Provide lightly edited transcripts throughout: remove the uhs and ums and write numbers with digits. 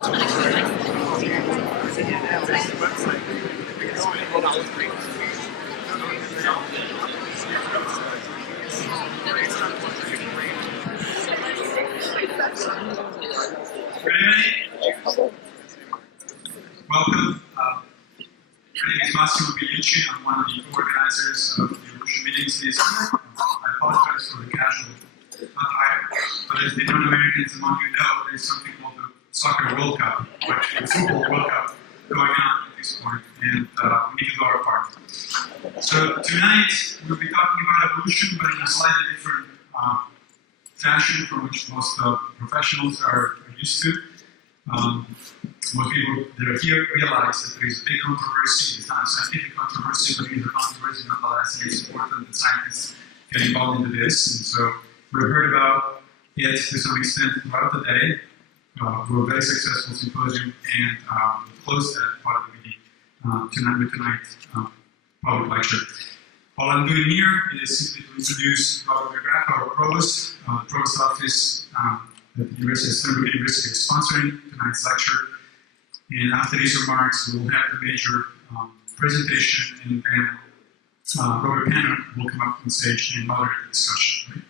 Welcome. My name is Massimo Bigliucci. I'm one of the organizers of the Evolution meetings this year. I apologize for the casual attire, but as the non-Americans among you know, there's something called the Soccer World Cup, actually the Football World Cup, going on at this point, and we need to do our part. So tonight, we'll be talking about evolution, but in a slightly different fashion from which most professionals are used to. Most people that are here realize that there is a big controversy. It's not a scientific controversy, but it is a controversy nonetheless. It's important that scientists get involved into this. And so we've heard about it to some extent throughout the day. We're a very successful symposium, and we'll close that part of the meeting tonight's public lecture. All I'm doing here is simply to introduce Robert McGrath, our provost. The provost office at the University of Stanford University is sponsoring tonight's lecture. And after these remarks, we'll have the major presentation, and then Robert Penner will come up on stage and moderate the discussion.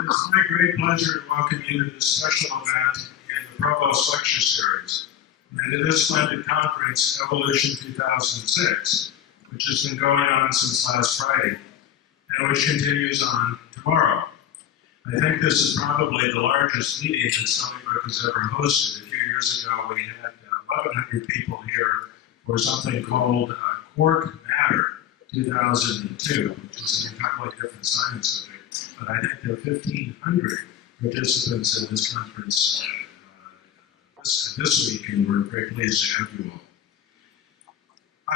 It's my great pleasure to welcome you to this special event in the Provost Lecture Series, and to this splendid conference, Evolution 2006, which has been going on since last Friday, and which continues on tomorrow. I think this is probably the largest meeting that Stony Brook has ever hosted. A few years ago, we had 1,100 people here for something called Quark Matter 2002, which is an entirely different science subject. But I think there are 1,500 participants in this conference this week, and we're very pleased to have you all.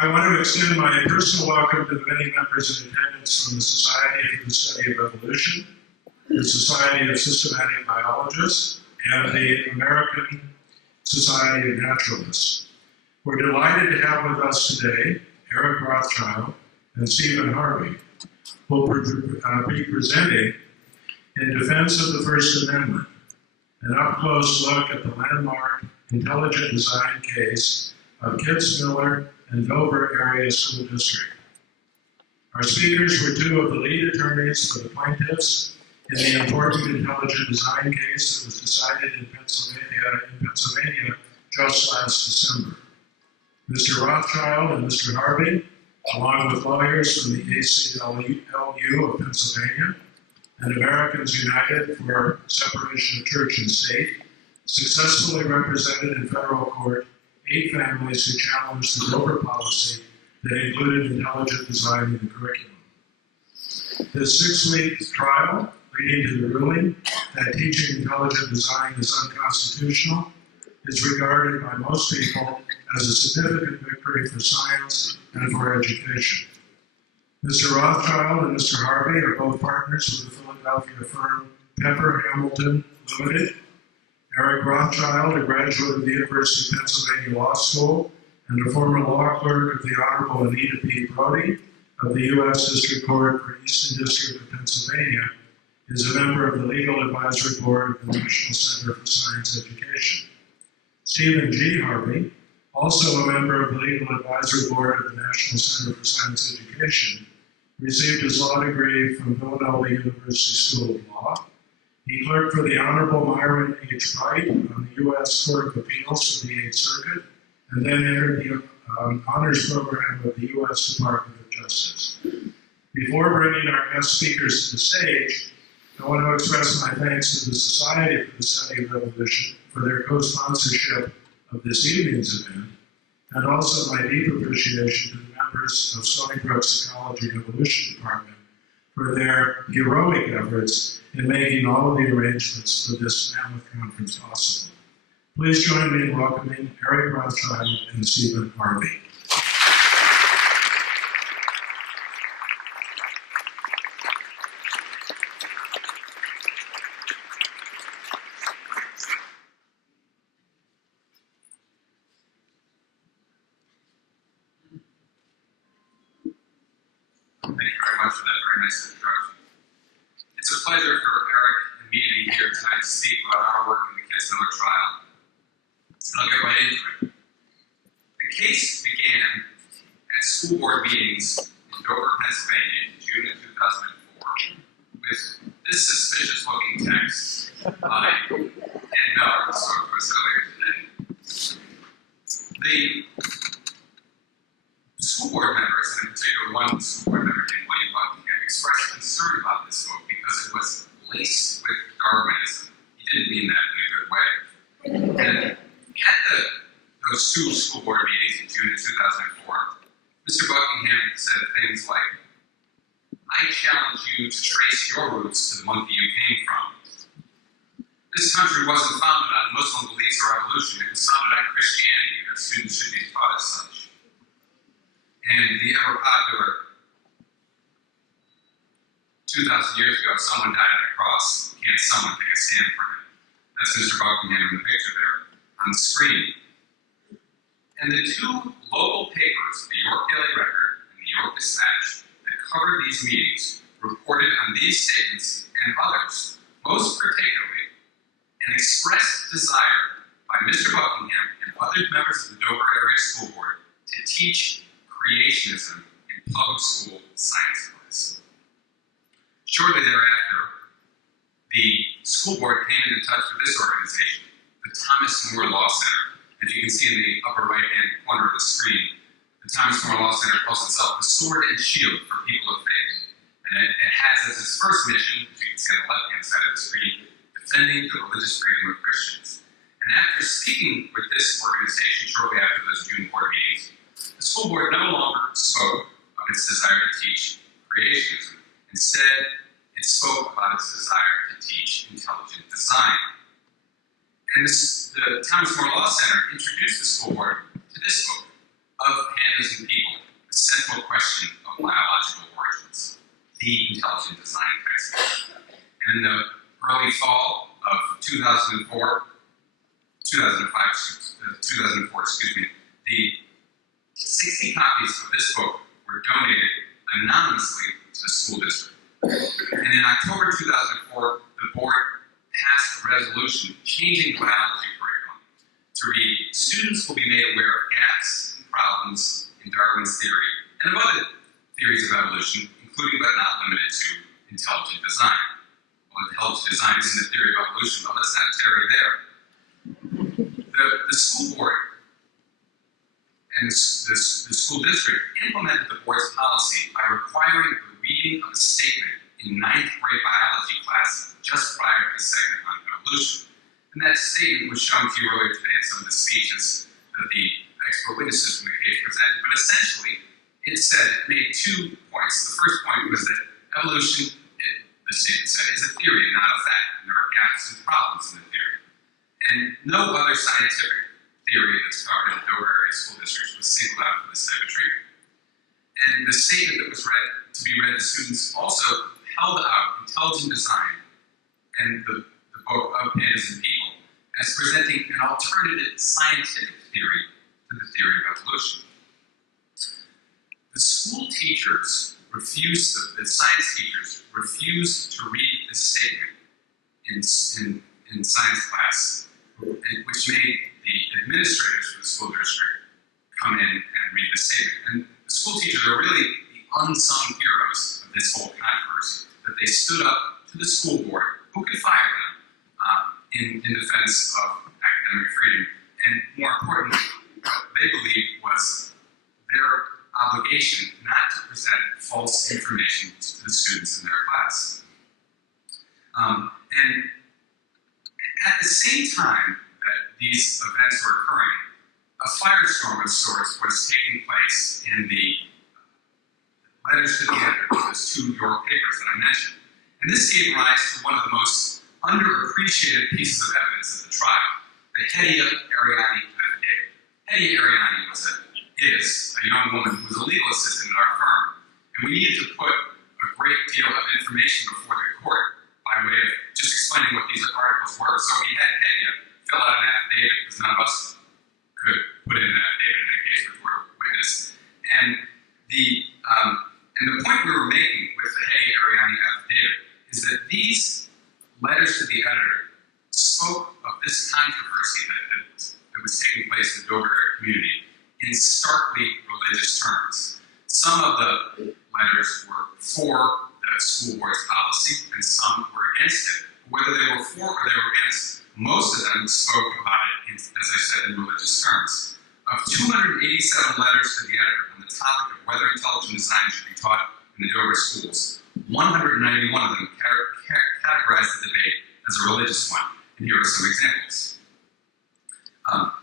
I want to extend my personal welcome to the many members in attendance from the Society for the Study of Evolution, the Society of Systematic Biologists, and the American Society of Naturalists. We're delighted to have with us today Eric Rothschild and Stephen Harvey, who will be presenting in defense of the First Amendment, an up-close look at the landmark intelligent design case of Kitzmiller and Dover Area School District. Our speakers were two of the lead attorneys for the plaintiffs in the important intelligent design case that was decided in Pennsylvania just last December. Mr. Rothschild and Mr. Harvey, along with lawyers from the ACLU of Pennsylvania and Americans United for Separation of Church and State, successfully represented in federal court 8 families who challenged the Dover policy that included intelligent design in the curriculum. This 6-week trial, leading to the ruling that teaching intelligent design is unconstitutional, is regarded by most people as a significant victory for science and for education. Mr. Rothschild and Mr. Harvey are both partners with the Philadelphia firm Pepper Hamilton Limited. Eric Rothschild, a graduate of the University of Pennsylvania Law School and a former law clerk of the Honorable Anita P. Brody of the U.S. District Court for Eastern District of Pennsylvania, is a member of the Legal Advisory Board of the National Center for Science Education. Stephen G. Harvey, also a member of the Legal Advisory Board of the National Center for Science Education, received his law degree from Villanova University School of Law. He clerked for the Honorable Myron H. Wright on the U.S. Court of Appeals for the 8th Circuit, and then entered the honors program of the U.S. Department of Justice. Before bringing our guest speakers to the stage, I want to express my thanks to the Society for the Study of Evolution for their co-sponsorship of this evening's event, and also my deep appreciation to the members of Stony Brook's Ecology and Evolution Department for their heroic efforts in making all of the arrangements for this mammoth conference possible. Please join me in welcoming Eric Rothschild and Stephen Harvey. Thank you very much for that very nice introduction. It's a pleasure for Eric and me to be here tonight to speak about our work in the Kitzmiller trial. And I'll get right into it. The case began at school board meetings in Dover, Pennsylvania in June of 2004 with this suspicious-looking text by Ken Miller, who spoke to us earlier today. The school board members, and in particular one school board member named William Buckingham, expressed concern about this book because it was laced with Darwinism. He didn't mean that in a good way. And at those two school board meetings in June of 2004, Mr. Buckingham said things like, "I challenge you to trace your roots to the monkey you came from. This country wasn't founded on Muslim beliefs or evolution. It was founded on Christianity, and students should be taught as such." And the ever-popular 2,000 years ago, someone died on a cross. Can't someone take a stand for him? That's Mr. Buckingham in the picture there on the screen. And the two local papers, the York Daily Record and the York Dispatch, that covered these meetings, reported on these statements and others, most particularly an expressed desire by Mr. Buckingham and other members of the Dover Area School Board to teach creationism in public school science class. Shortly thereafter, the school board came into touch with this organization, the Thomas More Law Center. As you can see in the upper right-hand corner of the screen, the Thomas More Law Center calls itself the sword and shield for people of faith. And it has as its first mission, as you can see on the left-hand side of the screen, defending the religious freedom of Christians. And after speaking with this organization shortly after those June board meetings, the school board no longer spoke of its desire to teach creationism. Instead, it spoke about its desire to teach intelligent design. And the Thomas More Law Center introduced the school board to this book, Of Pandas and People, the central question of biological origins, the intelligent design textbook. And in the early fall of 2004, the 60 copies of this book were donated anonymously to the school district. And in October 2004, the board passed a resolution changing the biology curriculum to read, "Students will be made aware of gaps and problems in Darwin's theory and of other theories of evolution, including but not limited to intelligent design." Well, intelligent design isn't a theory of evolution, but let's not tarry there. The school board and the school district implemented the board's policy by requiring the reading of a statement in 9th grade biology class just prior to the segment on evolution. And that statement was shown to you earlier today in some of the speeches that the expert witnesses from the case presented. But essentially, it made 2 points. The first point was that evolution, the statement said, is a theory, not a fact. And there are gaps and problems in the theory. And no other scientific theory that's covered in the Dover area school districts was singled out for this type of treatment. And the statement that was to be read to students also held out intelligent design and the book Of Pandas and People as presenting an alternative scientific theory to the theory of evolution. The school teachers the science teachers refused to read this statement in science class, which made the administrators for the school district come in and read the statement. And the school teachers are really the unsung heroes of this whole controversy, that they stood up to the school board, who could fire them, in defense of academic freedom. And more importantly, what they believed was their obligation not to present false information to the students in their class. And at the same time that these events were occurring, a firestorm of sorts was taking place in the letters to the editor of those 2 York papers that I mentioned. And this gave rise to one of the most underappreciated pieces of evidence at the trial, the Hedia Ariani affidavit. Hedia Ariani is a young woman who was a legal assistant at our firm, and we needed to put a great deal of information before the court by way of just explaining what these articles were. So we had Hedia fill out an affidavit because none of us could put in an affidavit in a case where we were a witness. And the point we were was taking place in the Dover area community in starkly religious terms. Some of the letters were for the school board's policy, and some were against it. Whether they were for or they were against, most of them spoke about it, as I said, in religious terms. Of 287 letters to the editor on the topic of whether intelligent design should be taught in the Dover schools, 191 of them categorized the debate as a religious one. And here are some examples.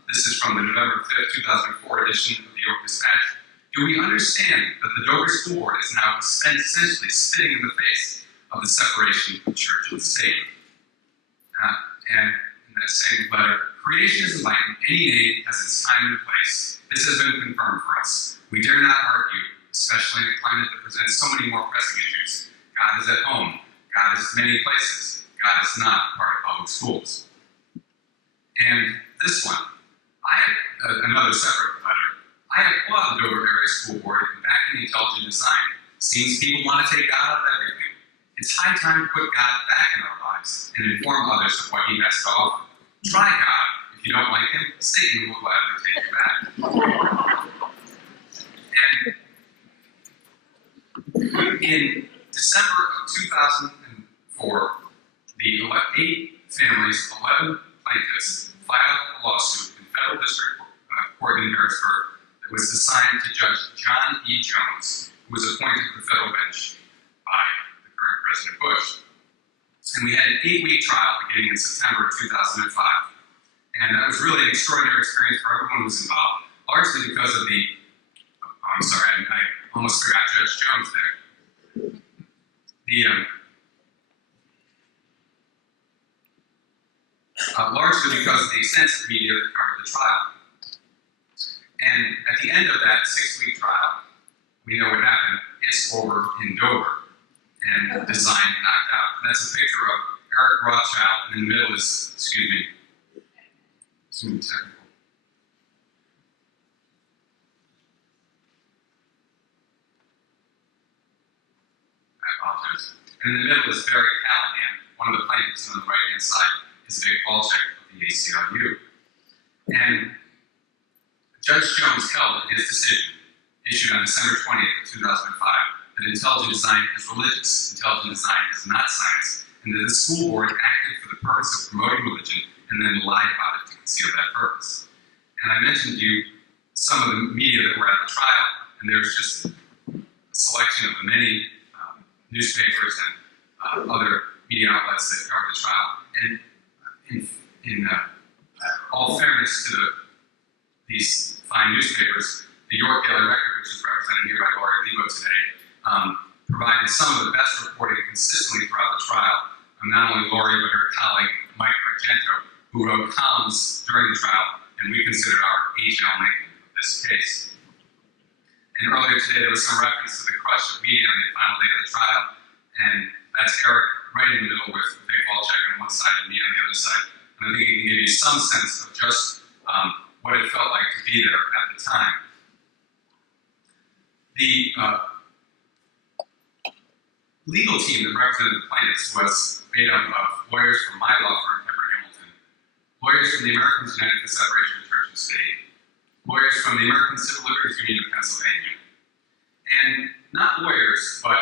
This is from the November 5th, 2004 edition of the York Dispatch. Do we understand that the Dover School Board is now essentially spitting in the face of the separation of church and state? And in that same letter, creation is enlightened, any name has its time and place. This has been confirmed for us. We dare not argue, especially in a climate that presents so many more pressing issues. God is at home. God is many places. God is not part of public schools. And this one, another separate letter. I applaud the Dover Area School Board in backing intelligent design. Seems people want to take God out of everything. It's high time to put God back in our lives and inform others of what He has to offer. Try God. If you don't like Him, Satan will gladly take you back. And in December of 2004, the 8 families, 11 plaintiffs, filed a lawsuit in federal district court in Harrisburg that was assigned to Judge John E. Jones, who was appointed to the federal bench by the current President Bush. And we had an 8-week trial beginning in September of 2005. And that was really an extraordinary experience for everyone who was involved, largely because of the, I'm sorry, I almost forgot Judge Jones there. Largely because of the extensive media that covered the trial. And at the end of that 6-week trial, we know what happened. It's over in Dover, and design knocked out. And that's a picture of Eric Rothschild, and in the middle is, excuse me, technical. I apologize. And in the middle is Barry Callahan, one of the plaintiffs on the right-hand side. Is Vic Volchek of the ACLU. And Judge Jones held in his decision, issued on December 20th of 2005, that intelligent design is religious, intelligent design is not science, and that the school board acted for the purpose of promoting religion and then lied about it to conceal that purpose. And I mentioned to you some of the media that were at the trial, and there's just a selection of the many newspapers and other media outlets that covered the trial. And in all fairness to these fine newspapers, the York Daily Record, which is represented here by Laurie Lebo today, provided some of the best reporting consistently throughout the trial. Not only Laurie, but her colleague, Mike Argento, who wrote columns during the trial, and we considered our H.L. Lincoln of this case. And earlier today, there was some reference to the crush of media on the final day of the trial, and that's Eric right in the middle with Vic Volchek on one side and me on the other side. And I think it can give you some sense of just what it felt like to be there at the time. The legal team that represented the plaintiffs was made up of lawyers from my law firm, Pepper Hamilton, lawyers from the Americans United for the Separation of Church and State, lawyers from the American Civil Liberties Union of Pennsylvania, and not lawyers, but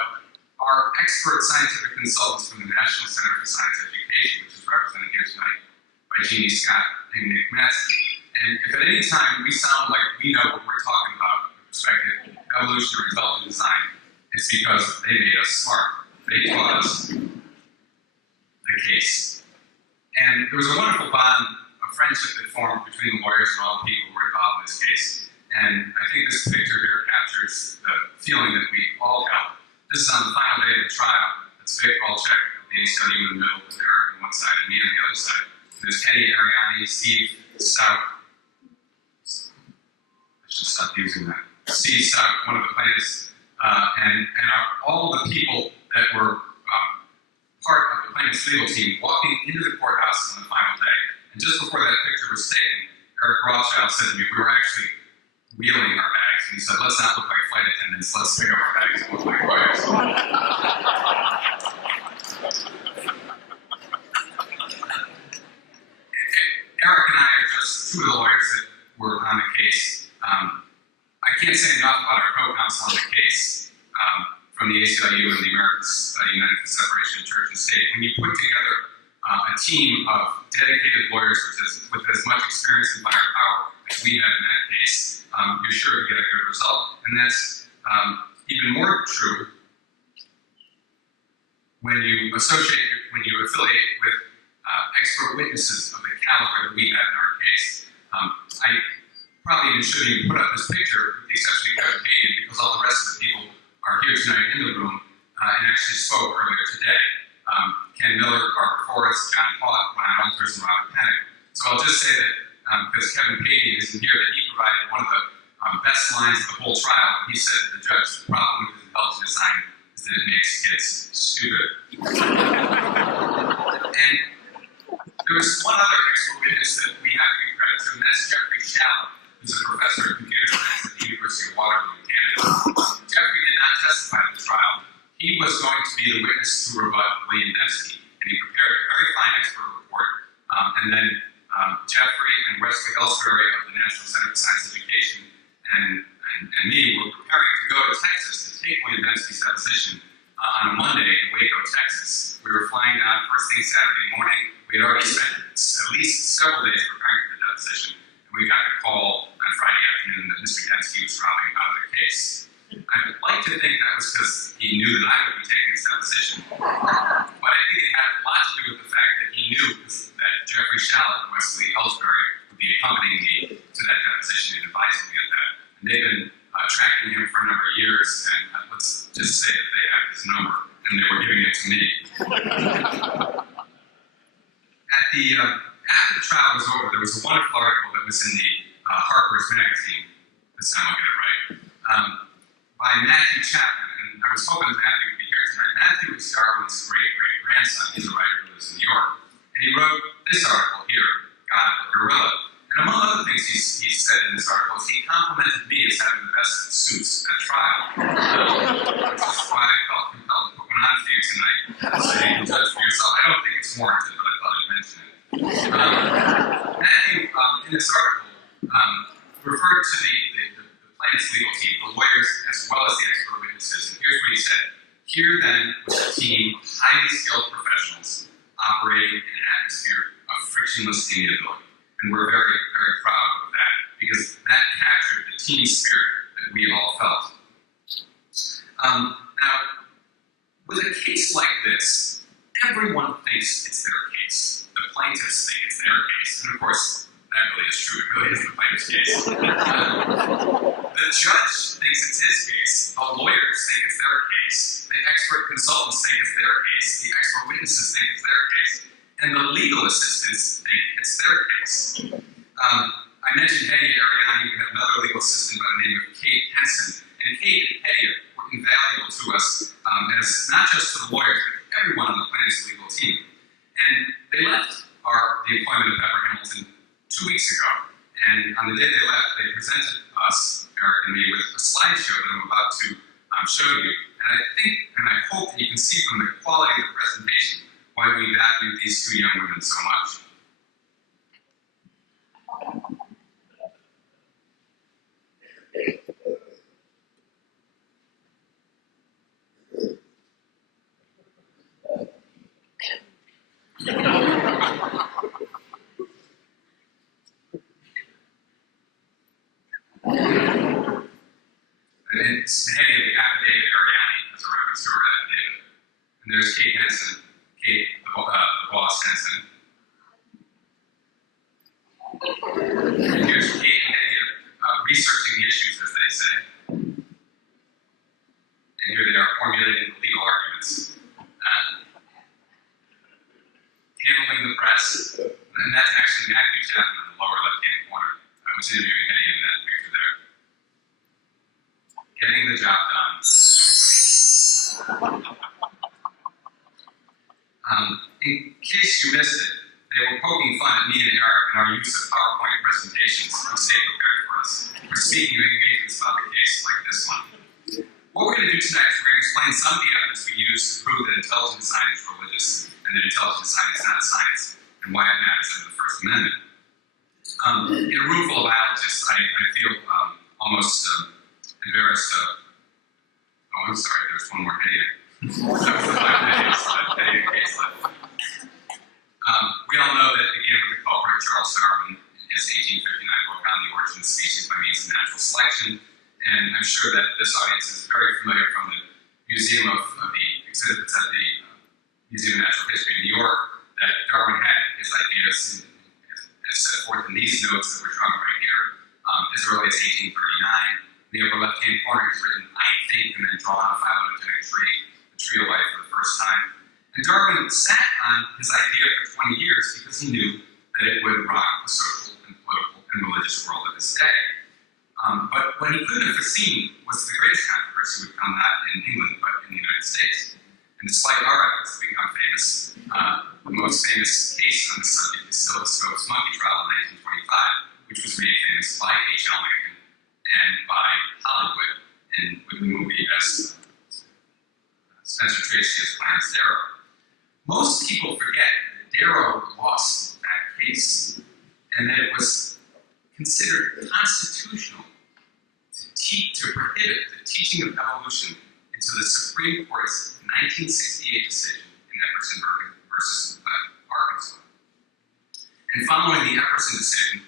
our expert scientific consultants from the National Center for Science Education, which is represented here tonight by Jeannie Scott and Nick Matzke. And if at any time we sound like we know what we're talking about with respect to evolution or intelligent design, it's because they made us smart. They taught us the case. And there was a wonderful bond of friendship that formed between the lawyers and all the people who were involved in this case. And I think this picture here captures the feeling that we all held. This is on the final day of the trial. That's Vic Volchek of the ACLU in the middle, with Eric on one side and me on the other side. And there's Hetty Ariani, Steve Stout. I should stop using that. Steve Stout, one of the plaintiffs, and all the people that were part of the plaintiff's legal team walking into the courthouse on the final day. And just before that picture was taken, Eric Rothschild said to me, we were actually wheeling our bags, and he said, let's not look like flight attendants, let's pick up our bags and look like lawyers. Eric and I are just two of the lawyers that were on the case. I can't say enough about our co-counsel on the case from the ACLU and the American United for Separation of Church and State. When you put together a team of dedicated lawyers with as much experience and firepower as we had in that case, you're sure to get a good result. And that's even more true when you affiliate with expert witnesses of the caliber that we had in our case. I probably even shouldn't even put up this picture, with the exception of Kevin Payton, because all the rest of the people are here tonight in the room and actually spoke earlier today. Ken Miller, Barbara Forrest, John Haught, Ryan Alters, and Robert Penick. So I'll just say that because Kevin Payton isn't here, that he provided one of the best lines of the whole trial. He said to the judge, the problem with his intelligent design is that it makes kids stupid. And there was one other expert witness that we have to give credit to, and that's Jeffrey Shallop, who's a professor of computer science at the University of Waterloo in Canada. Jeffrey did not testify at the trial. He was going to be the witness to rebut William Dembski, and he prepared a very fine expert report. And then Jeffrey and Wesley Ellsbury of the National Center for Science Education and me were preparing to go to Texas to take William Dembski's deposition on a Monday in Waco, Texas. We were flying down first thing Saturday morning. We had already spent at least several days preparing for the deposition, and we got a call on Friday afternoon that Mr. Dembski was dropping out of the case. I'd like to think that was because he knew that I would be taking this deposition, but I think it had a lot to do with the fact that he knew that Jeffrey Shallop and Wesley Ellsbury would be accompanying me to that deposition and advising me of that. And they've been tracking him for a number of years, and let's just say that they had his number, and they were giving it to me. After the trial was over, there was a wonderful article that was in the Harper's Magazine, this time I'll get it right, by Matthew Chapman, and I was hoping that Matthew would be here tonight. Matthew is Darwin's great-great-grandson. He's a writer who lives in New York. And he wrote this article here, God, a Gorilla. And among other things he said in this article is he complimented me as having the best suits at trial. Which is why I felt compelled to put one on for you tonight, so you can judge for yourself. I don't think it's warranted, but I thought I'd mention it. Matthew, in this article, referred to the plaintiff's legal team, the lawyers as well as the expert witnesses. And here's what he said. Here then was a team of highly skilled professionals operating in an atmosphere of frictionless amiability. And we're very, very proud of that because that captured the team spirit that we all felt. Now, with a case like this, everyone thinks it's their case. The plaintiffs think it's their case. And of course, that really is true. It really is the plaintiff's case. The judge thinks it's his case. The lawyers think it's their case. The expert consultants think it's their case. The expert witnesses think it's their case. And the legal assistants think it's their case. I mentioned Hetty Ariani. We have another legal assistant by the name of Kate Henson. And Kate and Hetty were invaluable to us as not just to the lawyers, but everyone on the plaintiff's legal team. And they left the employment of Pepper Hamilton 2 weeks ago. And on the day they left, they presented us, Eric and me, with a slideshow that I'm about to show you. And I think, and I hope that you can see from the quality of the presentation why we value these two young women so much. And it's the heading of the affidavit, Ariani, as a reference to her affidavit. And there's Kate Henson, the boss Henson. And here's Kate and Hetty researching the issues, as they say. And here they are formulating the legal arguments. Handling the press. And that's actually Matthew Chapman in the lower left-hand corner. I was interviewing Hetty in that picture there. Getting the job done. In case you missed it, they were poking fun at me and Eric in our use of PowerPoint presentations to stay prepared for us. We're speaking of engagements about the case like this one. What we're going to do tonight is we're going to explain some of the evidence we use to prove that intelligent design is religious and that intelligent design is not science, and why it matters under the First Amendment. In a room full of biologists, I feel almost embarrassed. Oh, I'm sorry, there's one more headache. That was the 5 headache case left. We all know that, again, with the culprit, Charles Darwin, in his 1859 book on the origin of species by means of natural selection, and I'm sure that this audience is very familiar from the Museum of the exhibits at the Museum of Natural History in New York, that Darwin had his ideas as set forth in these notes that we're drawing right here, as early as 1839. In the upper left-hand corner, he's written, I think, and then drawn a phylogenetic tree, the tree of life for the first time. And Darwin sat on his idea for 20 years because he knew that it would rock the social and political and religious world of his day. But what he couldn't have foreseen was the greatest controversy would come not in England, but in the United States. And despite our efforts to become famous, the most famous case on the subject is still the Scopes monkey trial in 1925, which was made famous by H.L. Mencken and by Hollywood with the movie as Spencer Tracy as Clarence Darrow. Most people forget that Darrow lost that case and that it was considered constitutional to prohibit the teaching of evolution into the Supreme Court's 1968 decision in Epperson versus Arkansas. And following the Epperson decision,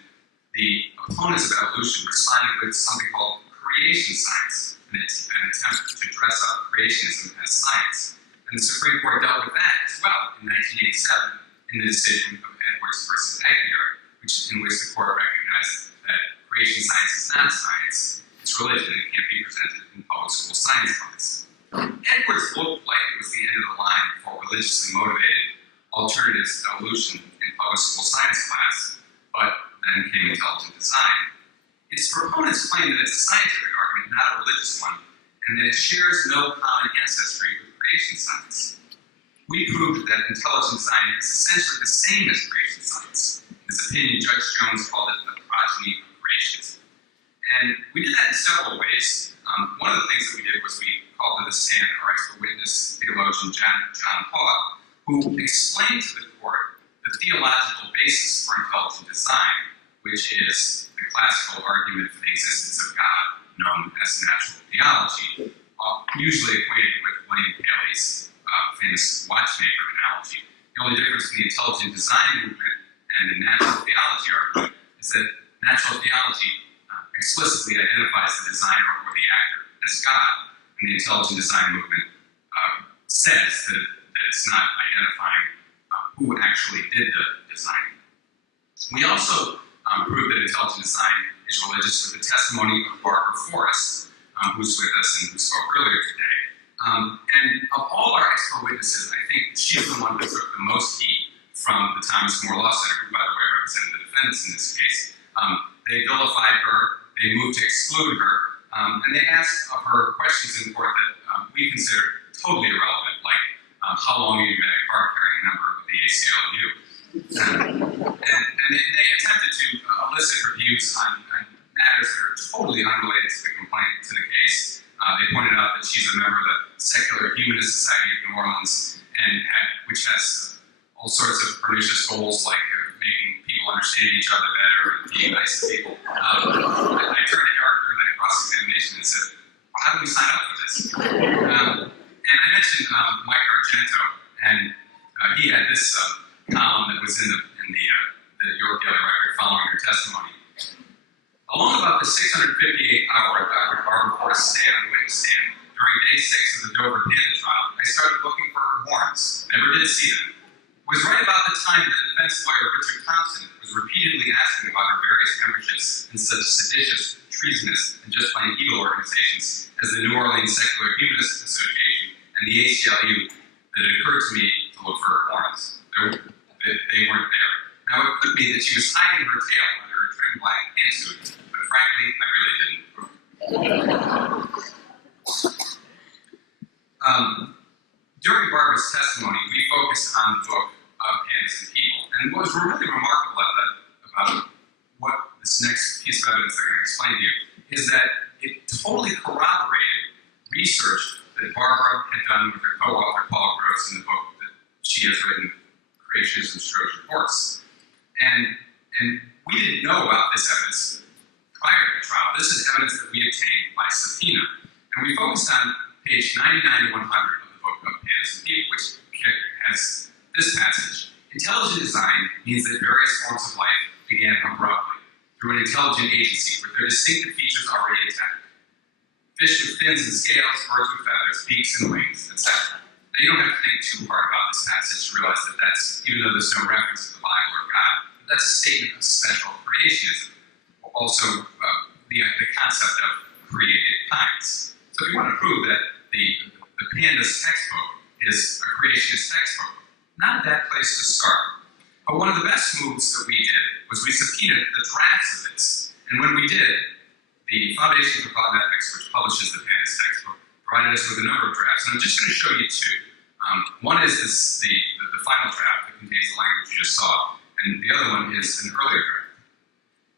the opponents of evolution responded with something called creation science, an attempt to dress up creationism as science. And the Supreme Court dealt with that as well in 1987 in the decision of Edwards versus Aguirre, in which the court recognized that creation science is not science, it's religion, and it can't be presented in public school science class. Edwards looked like it was the end of the line for religiously motivated alternatives to evolution in public school science class, but then came intelligent design. Its proponents claim that it's a scientific argument, not a religious one, and that it shares no common ancestry with creation science. We proved that intelligent design is essentially the same as creation science. In his opinion, Judge Jones called it the progeny of creationism. And we did that in several ways. One of the things that we did was we called to the stand our expert witness, theologian John Hawk, who explained to the court the theological basis for intelligent design, which is the classical argument for the existence of God known as natural theology, usually equated with William Paley's famous watchmaker analogy. The only difference between the intelligent design movement and the natural theology argument is that natural theology explicitly identifies the designer or the actor as God, and the intelligent design movement says that it's not identifying who actually did the design. We also proved that intelligent design is religious with the testimony of Barbara Forrest, who's with us and who spoke earlier today. And of all our expert witnesses, I think she's the one that took the most heat from the Thomas More Law Center, who, by the way, represented the defendants in this case. They vilified her, they moved to exclude her, and they asked of her questions in court that we consider totally irrelevant, like how long have you been a card-carrying member of the ACLU? And they attempted to elicit her views on matters that are totally unrelated to the complaint, to the case. They pointed out that she's a member of the Secular Humanist Society of New Orleans, which has all sorts of pernicious goals like making people understand each other better and being nice to people. I turned to Eric during that cross-examination and said, well, how do we sign up for this? And I mentioned Mike Argento, and he had this column that was in the York Daily Record following her testimony. Along about the 658th hour of Dr. Barbara Forrest's stay on the witness stand, during day 6 of the Dover Panda trial, I started looking for her warrants. Never did see them. It was right about the time that defense lawyer Richard Thompson was repeatedly asking about her various memberships in such seditious, treasonous, and just plain evil organizations as the New Orleans Secular Humanist Association and the ACLU that it occurred to me to look for her warrants. They weren't there. Now, it could be that she was hiding her tail under her trim black pantsuit, but frankly, I really didn't. During Barbara's testimony, we focused on the book of Pandas and People. And what was really remarkable about what this next piece of evidence they're going to explain to you is that it totally corroborated research that Barbara had done with her co-author Paul Gross in the book that she has written, Creationism's Trojan Horse. And We didn't know about this evidence prior to the trial. This is evidence that we obtained by subpoena. And we focused on page 99 to 100 of the book of Pandas and People, which has this passage. Intelligent design means that various forms of life began abruptly through an intelligent agency with their distinctive features already intact. Fish with fins and scales, birds with feathers, beaks and wings, etc. Now, you don't have to think too hard about this passage to realize that that's, even though there's no reference to the Bible or God, that's a statement of special creationism. Also, the concept of created kinds. So if you want to prove that the Pandas textbook is a creationist textbook, not a bad place to start. But one of the best moves that we did was we subpoenaed the drafts of this. And when we did, the Foundation for Thought and Ethics, which publishes the Pandas textbook, provided us with a number of drafts. And I'm just going to show you two. One is the final draft that contains the language you just saw, and the other one is an earlier draft.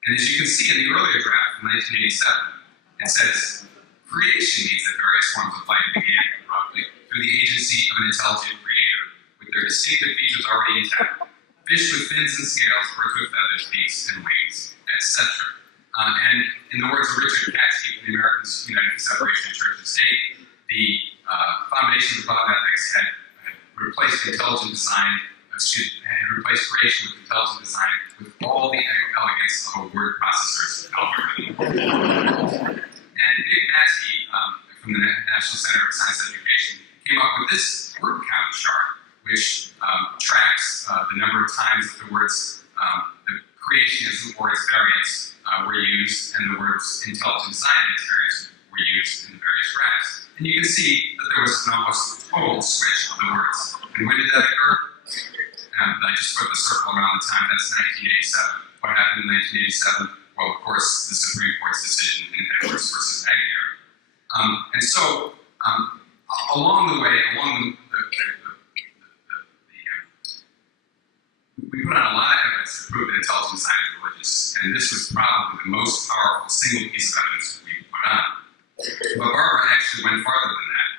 And as you can see in the earlier draft from 1987, it says, creation means that various forms of life began abruptly through the agency of an intelligent creator, with their distinctive features already intact. Fish with fins and scales, birds with feathers, beaks and wings, etc. And in the words of Richard Katzke from the Americans United for Separation of Church and State, the Foundation for Thought and Ethics had replaced intelligent design, had replaced creation with intelligent design with all the elegance of a word processor's algorithm. And Nick Matzke from the National Center for Science Education came up with this word count chart, which tracks the number of times that the words, the creationism or its variants were used, and the words intelligent design and its variants were used in the various drafts. And you can see that there was an almost total switch of the words. And when did that occur? I just put the circle around the time. That's 1987. What happened in 1987? Well, of course, the Supreme Court's decision in Edwards versus Aguirre. And so, along the way, we put on a lot of evidence to prove that intelligent design is religious, and this was probably the most powerful single piece of evidence we put on. But Barbara actually went farther than that.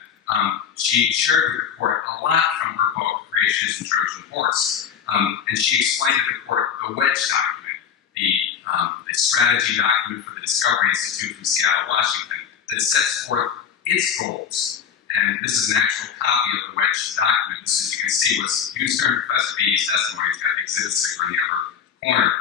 She shared with the court a lot from her book, Creationism, Trojan Horse, and she explained to the court the wedge document, the strategy document for the Discovery Institute from Seattle, Washington, that sets forth its goals. And this is an actual copy of the wedge document. This, as you can see, was used during Professor Beatty's testimony. It's got the exhibit sticker in the upper corner.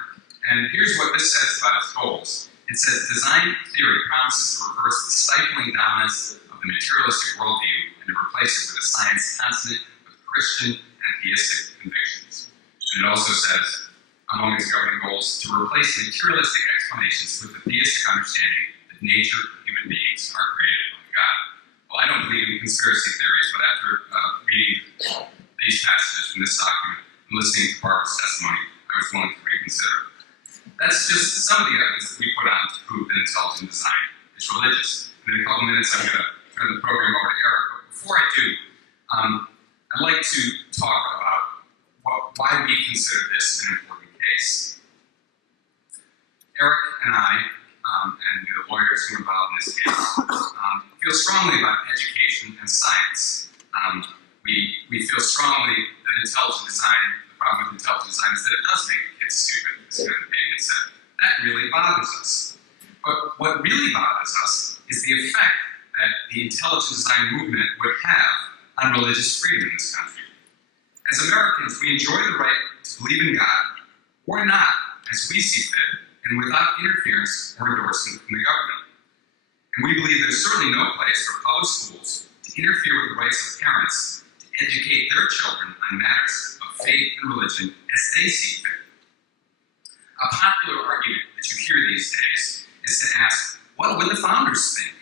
And here's what this says about its goals. It says, design theory promises to reverse the stifling dominance of the materialistic worldview and to replace it with a science consonant with Christian and theistic convictions. And it also says, among its governing goals, to replace materialistic explanations with the theistic understanding that nature and human beings are created by God. Well, I don't believe in conspiracy theories, but after reading these passages from this document and listening to Barbara's testimony, I was willing to reconsider. That's just some of the evidence that we put on to prove that intelligent design is religious. And in a couple minutes, I'm going to turn the program over to Eric. But before I do, I'd like to talk about why we consider this an important case. Eric and I, and the lawyers who are involved in this case, feel strongly about education and science. We feel strongly that intelligent design, the problem with intelligent design is that it does make kids stupid, as kind of David said. That really bothers us. But what really bothers us is the effect that the intelligent design movement would have on religious freedom in this country. As Americans, we enjoy the right to believe in God, or not, as we see fit, and without interference or endorsement from the government. And we believe there's certainly no place for public schools to interfere with the rights of parents to educate their children on matters of faith and religion as they see fit. A popular argument that you hear these days is to ask, what would the founders think?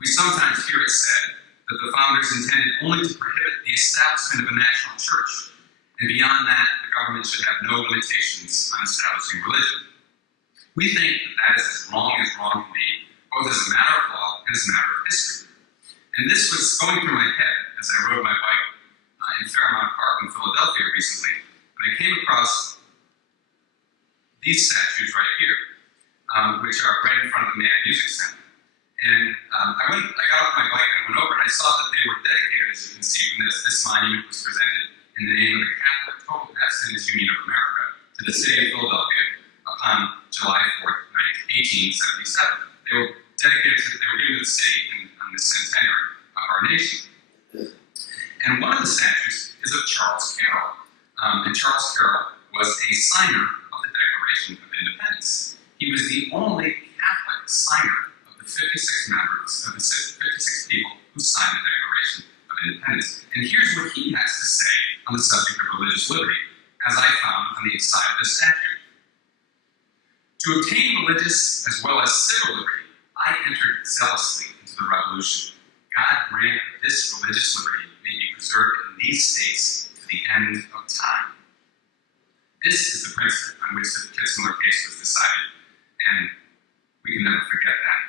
We sometimes hear it said that the founders intended only to prohibit the establishment of a national church, and beyond that, the government should have no limitations on establishing religion. We think that that is as wrong can be, both as a matter of law and as a matter of history. And this was going through my head as I rode my bike in Fairmount Park in Philadelphia recently, and I came across these statues right here, which are right in front of the Mann Music Center. And I got off my bike and I went over and I saw that they were dedicated, as you can see from this. This monument was presented in the name of the Catholic Total Abstinence Union of America to the city of Philadelphia July 4th, 1877. They were given to the city on the centenary of our nation. And one of the statues is of Charles Carroll. And Charles Carroll was a signer of the Declaration of Independence. He was the only Catholic signer of the 56 members, of the 56 people who signed the Declaration of Independence. And here's what he has to say on the subject of religious liberty, as I found on the side of the statute. To obtain religious as well as civil liberty, I entered zealously into the revolution. God grant that this religious liberty may be preserved in these states to the end of time. This is the principle on which the Kitzmiller case was decided, and we can never forget that.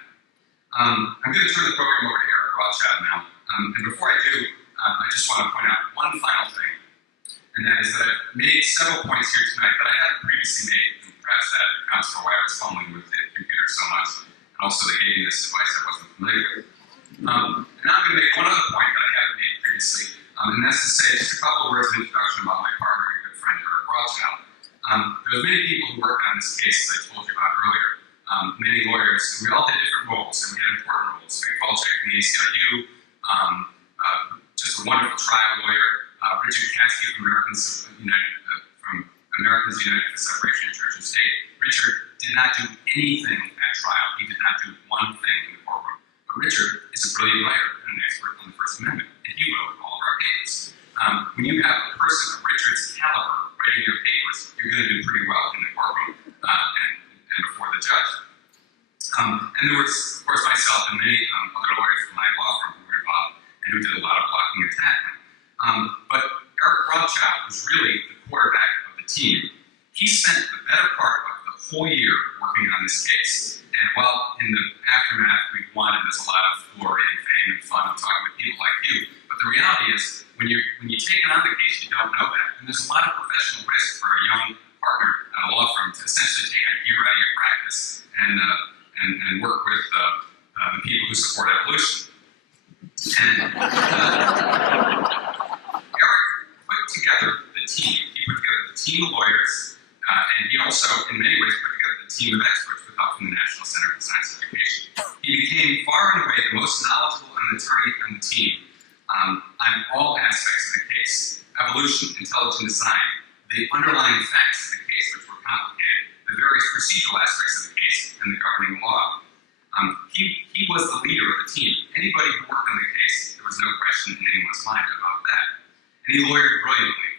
I'm going to turn the program over to Eric Rothschild now, and before I do, I just want to point out one final thing, and that is that I've made several points here tonight that I hadn't previously made, and perhaps that accounts for why I was fumbling with the computer so much, and also they gave me this device I wasn't familiar with. And now I'm going to make one other point that I haven't made previously, and that's to say just a couple of words of introduction about my partner and good friend, Eric Rothschild. There was many people who worked on this case, as I told you about earlier, many lawyers, and we all did different roles, and we had important roles. Vic Volchek from the ACLU, just a wonderful trial lawyer, Richard Katsky from Americans United for Separation of Church and State. Richard did not do anything at trial. He did not do one thing in the courtroom. But Richard is a brilliant writer and an expert on the First Amendment, and he wrote all of our papers. When you have a person of Richard's caliber writing your papers, you're going to do pretty well in the courtroom and before the judge. And there was, of course, myself and many other lawyers from my law firm who were involved and who did a lot of blocking and tackling. But Eric Rothschild was really the quarterback of the team. He spent the better part of the whole year working on this case. And while in the aftermath we've won and there's a lot of glory and fame and fun of talking with people like you, but the reality is when you take on the case, you don't know that. And there's a lot of professional risk for a young partner at a law firm to essentially take a year out of your practice and work with the people who support evolution. And Eric put together the team. He put together the team of lawyers, and he also, in many ways, put together the team of experts with help from the National Center for Science Education. He became far and away the most knowledgeable attorney on the team on all aspects of the case: evolution, intelligent design, the underlying facts of the case, which were complicated, the various procedural aspects of the case, and the governing law. He was the leader of the team. Anybody who worked on the case, there was no question in anyone's mind about that. And he lawyered brilliantly.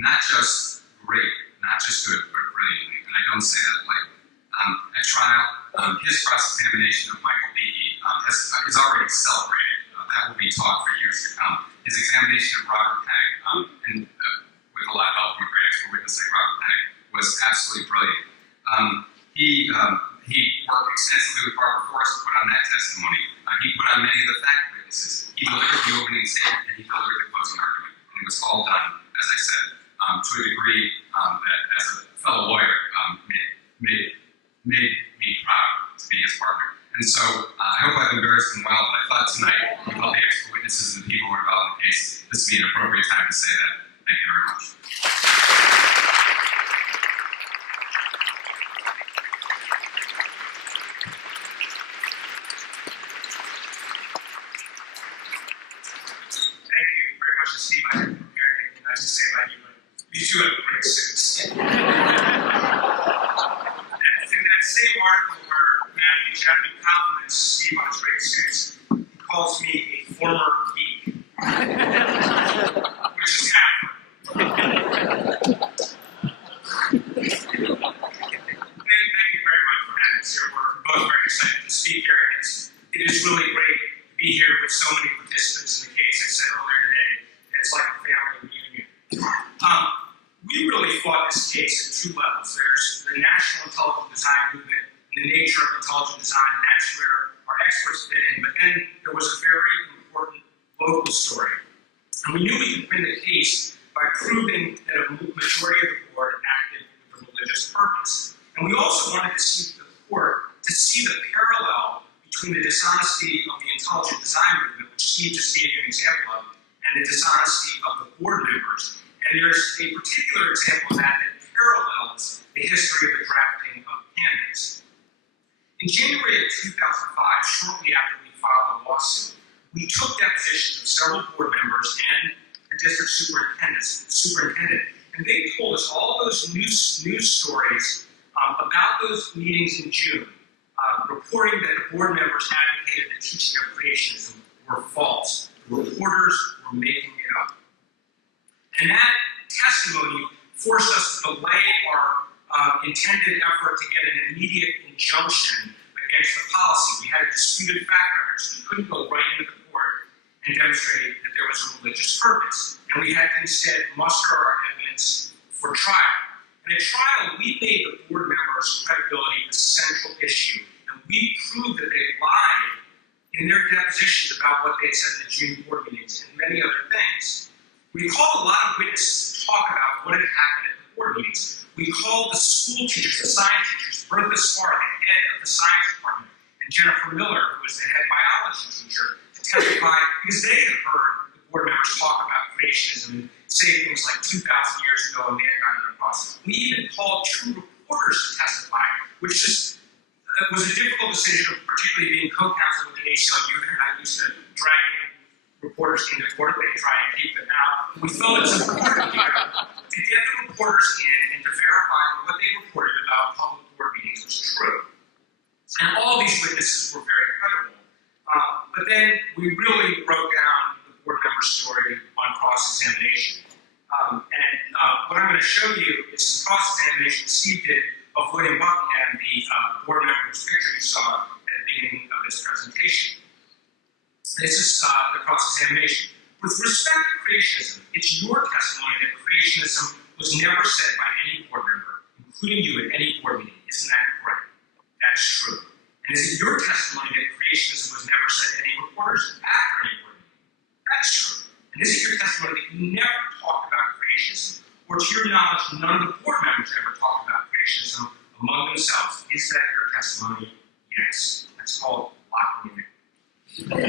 Not just great, not just good, but brilliantly. And I don't say that lightly. At trial, his cross-examination of Michael Behe is already celebrated. That will be taught for years to come. His examination of Robert Peg, and with a lot of help from a great expert witness like Robert Peg, was absolutely brilliant. He worked extensively with Barbara Forrest to put on that testimony. He put on many of the fact witnesses. He delivered the opening statement and he delivered the closing argument. And it was all done, as I said, to a degree that, as a fellow lawyer, made me proud to be his partner. And so I hope I've embarrassed him well, but I thought tonight, with all the expert witnesses and the people who are involved in the case, this would be an appropriate time to say that. Thank you very much. Steve, I didn't prepare anything nice to say about you, but you two have great suits. And in that same article where Matthew Chapman compliments Steve on his great suits, he calls me a former geek, which is half. Thank you very much for having us here. We're both very excited to speak here, and it is really great to be here with so many participants in the case. I said earlier today, it's like a family reunion. We really fought this case at two levels. There's the national intelligent design movement and the nature of intelligent design, and that's where our experts fit in. But then there was a very important local story. And we knew we could win the case by proving that a majority of the court acted with a religious purpose. And we also wanted to see the court to see the parallel between the dishonesty of the intelligent design movement, which Steve just gave you an example of, and the dishonesty of the board members. And there's a particular example of that that parallels the history of the draft In January of 2005, shortly after we filed the lawsuit, we took depositions of several board members and the district superintendent, and they told us all those news stories about those meetings in June, reporting that the board members advocated the teaching of creationism were false. The reporters were making it up. And that testimony forced us to delay our intended effort to get an immediate injunction against the policy. We had a disputed fact record, so we couldn't go right into the court and demonstrate that there was a religious purpose. And we had to instead muster our evidence for trial. And at trial, we made the board members' credibility a central issue, and we proved that they lied in their depositions about what they had said in the June board meetings and many other things. We called a lot of witnesses to talk about what had happened at the board meetings. We called the school teachers, the science teachers, Bertha Spar, the head of the science department, and Jennifer Miller, who was the head biology teacher, to testify because they had heard the board members talk about creationism and say things like 2,000 years ago and man got on the cross. We even called 2 reporters to testify, which just was a difficult decision, particularly being co-counsel with the ACLU. They're not used to dragging reporters into court. They try and keep them out. We felt it was important here to get the reporters in and to verify that what they reported about public board meetings was true. And all these witnesses were very credible. But then we really wrote down the board member story on cross-examination. What I'm going to show you is some cross-examination Steve did of William Buckingham, the board member whose picture you saw at the beginning of this presentation. This is the cross-examination. With respect to creationism, it's your testimony that creationism was never said by any board member, including you at any board meeting. Isn't that correct? That's true. And is it your testimony that creationism was never said to any reporters after any board meeting? That's true. And is it your testimony that you never talked about creationism, or to your knowledge, none of the board members ever talked about creationism among themselves? Is that your testimony? Yes. That's called locking in. Then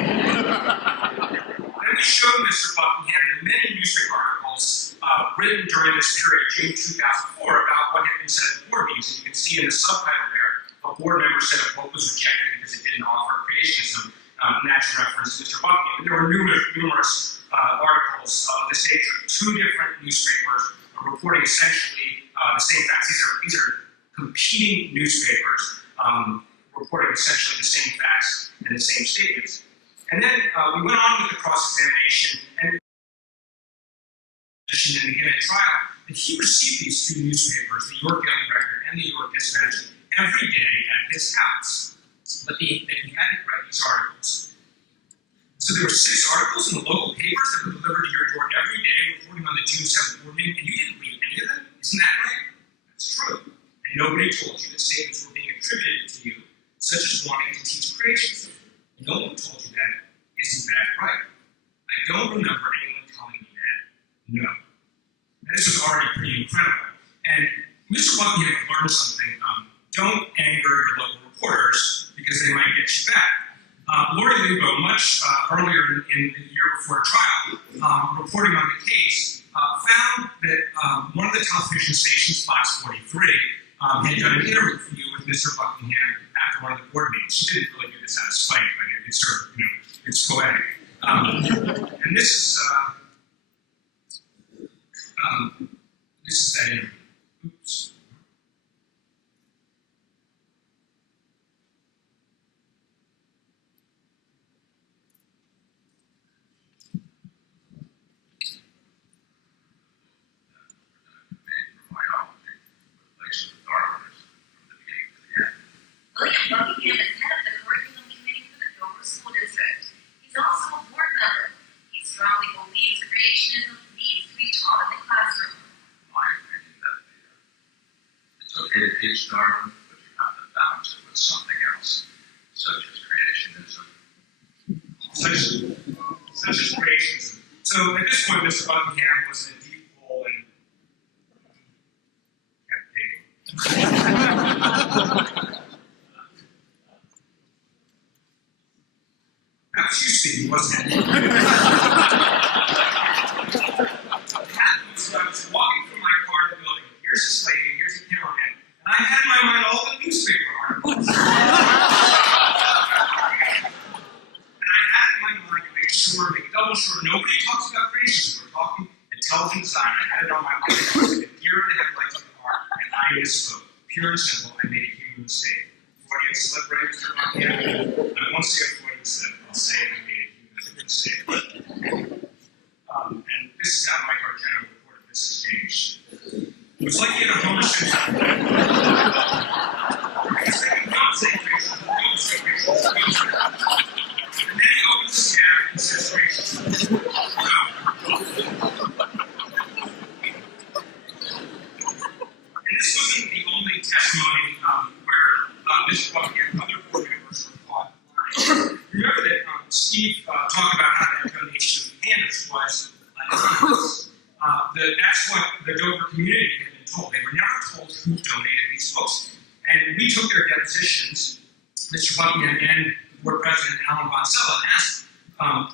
we showed Mr. Buckingham the many newspaper articles written during this period, June 2004, about what had been said at board meetings. And you can see in the subtitle there, a board member said a book was rejected because it didn't offer creationism, and that's a reference to Mr. Buckingham. And there were numerous articles of this nature, 2 different newspapers reporting essentially the same facts. These are competing newspapers reporting essentially the same facts and the same statements. And then we went on with the cross-examination and again at trial that he received these 2 newspapers, the York Daily Record and the York Dispatch, every day at his house. But that he hadn't read these articles. So there were 6 articles in the local papers that were delivered to your door every day, reporting on the June 7th board meeting, and you didn't read any of them? Isn't that right? That's true. And nobody told you that statements were being attributed to you, such as wanting to teach creationism. No one told you that. Isn't that right? I don't remember anyone telling me that. No. And this was already pretty incredible. And Mr. Buckingham learned something. Don't anger your local reporters because they might get you back. Lori Lugo, much earlier in the year before trial, reporting on the case, found that one of the television stations, Fox 43, had done an interview with Mr. Buckingham after one of the board meetings. She didn't really do this out of spite, but it's sort of, it's poetic. And this is that interview. Oops. William Buckingham is head of the curriculum committee for the Dover School District. He's also a board member. He strongly believes creationism needs to be taught in the classroom. My opinion that it's okay to teach Darwin, but you have to balance it with something else, such as creationism. Such as creationism. So at this point, Mr. Buckingham was in a deep hole and kept digging. That was you speaking, wasn't it? I was walking through my car in the building. Here's a slate, here's a cameraman. And I had in my mind all the newspaper articles. sure nobody talks about creationism. We're talking intelligent design. I had it on my mind. I said, deer in the headlights of the car, and I misspoke. Pure and simple, I made a human mistake. Freudian slip, right, Mr. Buckingham? I won't say a Freudian slip. I'll say I made a human mistake. And this is how Mike Argento reported this exchange. It was like he had a Homer Simpson. Don't say creationism. Don't say creationism. And then he opens the scab and says creationism. And this wasn't the only testimony where Mr. Buckingham and other board members were caught lying. Remember that Steve talked about how that donation of pandas was anonymous. That's what the Dover community had been told. They were never told who donated these books. And we took their depositions, Mr. Buckingham and the board president, Alan Bonsella, and asked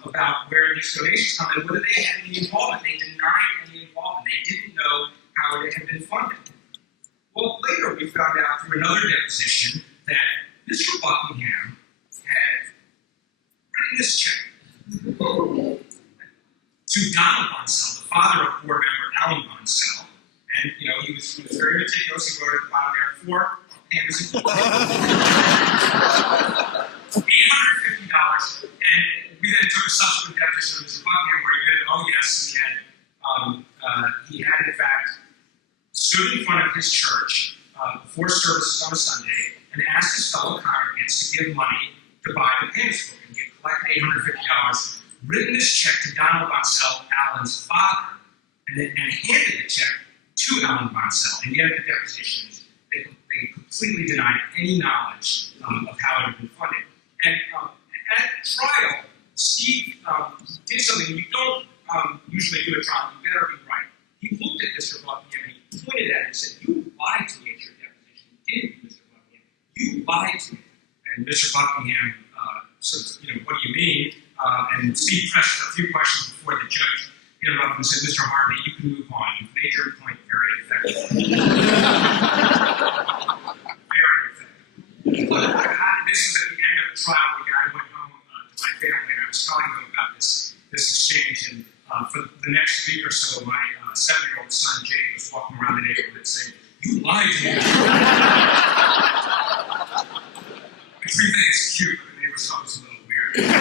about where these donations come and whether they had any involvement. They denied any involvement. They didn't know how it had been funded. Well, later we found out through another deposition that Mr. Buckingham had written this check to Donald Bonsell, the father of board member Alan Bonsell. And, you know, he was very meticulous. He wrote at the bottom there, 4 pandas and $850. And we then took a subsequent deposition of Mr. Buckingham where he did, oh yes, he had in fact stood in front of his church before services on a Sunday and asked his fellow congregants to give money to buy the pandas book. And he had collected $850, written this check to Donald Bonsell, Alan's father, and handed the check to Alan Bonsell. And yet at the depositions, they completely denied any knowledge of how it had been funded. And at trial, Steve did something you don't usually do at trial. You better be right. He looked at Mr. Buckingham and he pointed at him and said, "You lied to me at your deposition, didn't you, Mr. Buckingham? You lied to me." And Mr. Buckingham said, "You know, what do you mean?" And Steve pressed a few questions before the judge interrupted and said, "Mr. Harvey, you can move on. You've made your point very effectively." Very effectively. This was at the end of the trial week, and I went home to my family and I was telling them about this exchange. And for the next week or so, my 7-year-old son, Jake, was walking around the neighborhood saying, "You lied to me." Which we think is cute, but the neighbors thought it was a little weird. And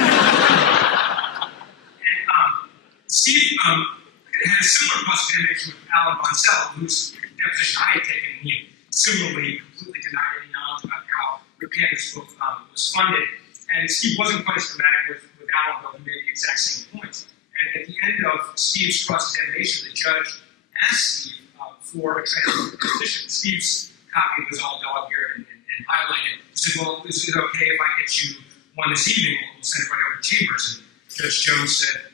Steve had a similar cross-examination with Alan Bonsell, whose deposition I had taken, and he had similarly completely denied any knowledge about how the Pandas book was funded. And Steve wasn't quite as dramatic with Alan, but he made the exact same points. And at the end of Steve's cross-examination, the judge asked Steve for a transcript of the position. Steve's copy was all dog-eared and highlighted. He said, "Well, is it okay if I get you one this evening? We'll send it right over to Chambers." And Judge Jones said,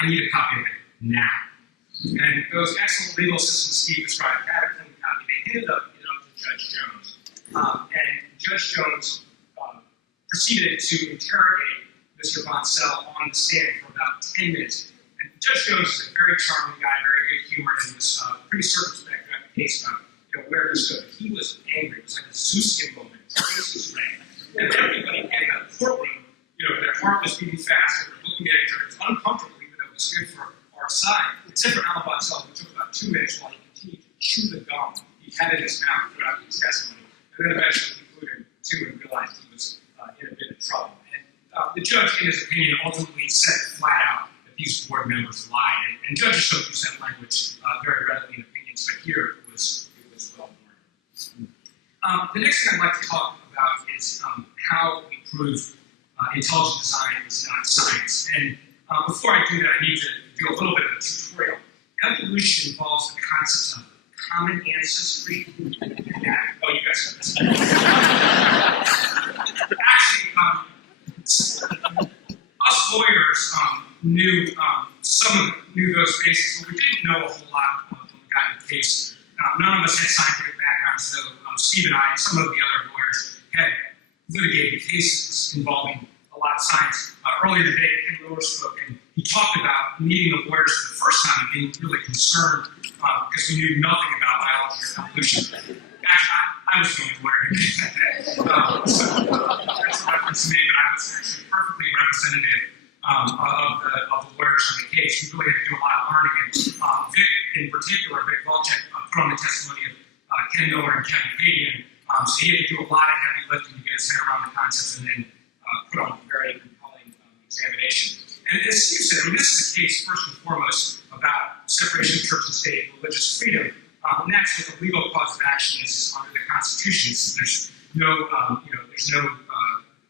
"I need a copy of it now." And those excellent legal assistants Steve described had a clean copy. They handed it up to Judge Jones. And Judge Jones proceeded to interrogate Mr. Bonsell on the stand for about 10 minutes. And Judge Jones is a very charming guy, very good humored, and was pretty circumspect about the case about where he stood. He was angry. It was like a Zeusian moment. His face was red. And everybody came out of the courtroom, their heart was beating fast, and they're looking at each other. It was uncomfortable, even though it was good for our side. Except for Alan Bonsell, who took about 2 minutes while he continued to chew the gum he had in his mouth throughout his testimony. And then eventually concluded, too, and realized he was in a bit of trouble. And the judge, in his opinion, ultimately said flat out that these board members lied. And judges don't use that language very readily in opinions, but here it was well worn. The next thing I'd like to talk about is how we prove intelligent design is not science. And before I do that, I need to do a little bit of a tutorial. Evolution involves the concepts of common ancestry. You guys know this. Actually, us lawyers knew knew those basics, but we didn't know a whole lot when we got in the case. None of us had scientific backgrounds, though Steve and I and some of the other lawyers had litigated cases involving a lot of science. Earlier today, Ken Miller spoke, and he talked about meeting the lawyers for the first time and being really concerned because we knew nothing about biology or evolution. Actually, I was the only lawyer who did that. So that's a reference to me, but I was actually perfectly representative of the lawyers lawyers on the case, we really had to do a lot of learning. And Vic, in particular, Vic Volchek, put on the testimony of Ken Miller and Kevin Pagan. So he had to do a lot of heavy lifting to get his head around the concepts and then put on a very compelling examination. And as Steve said, I mean, this is a case, first and foremost, about separation of church and state, religious freedom. And that's what the legal cause of action is under the Constitution. So there's no, there's no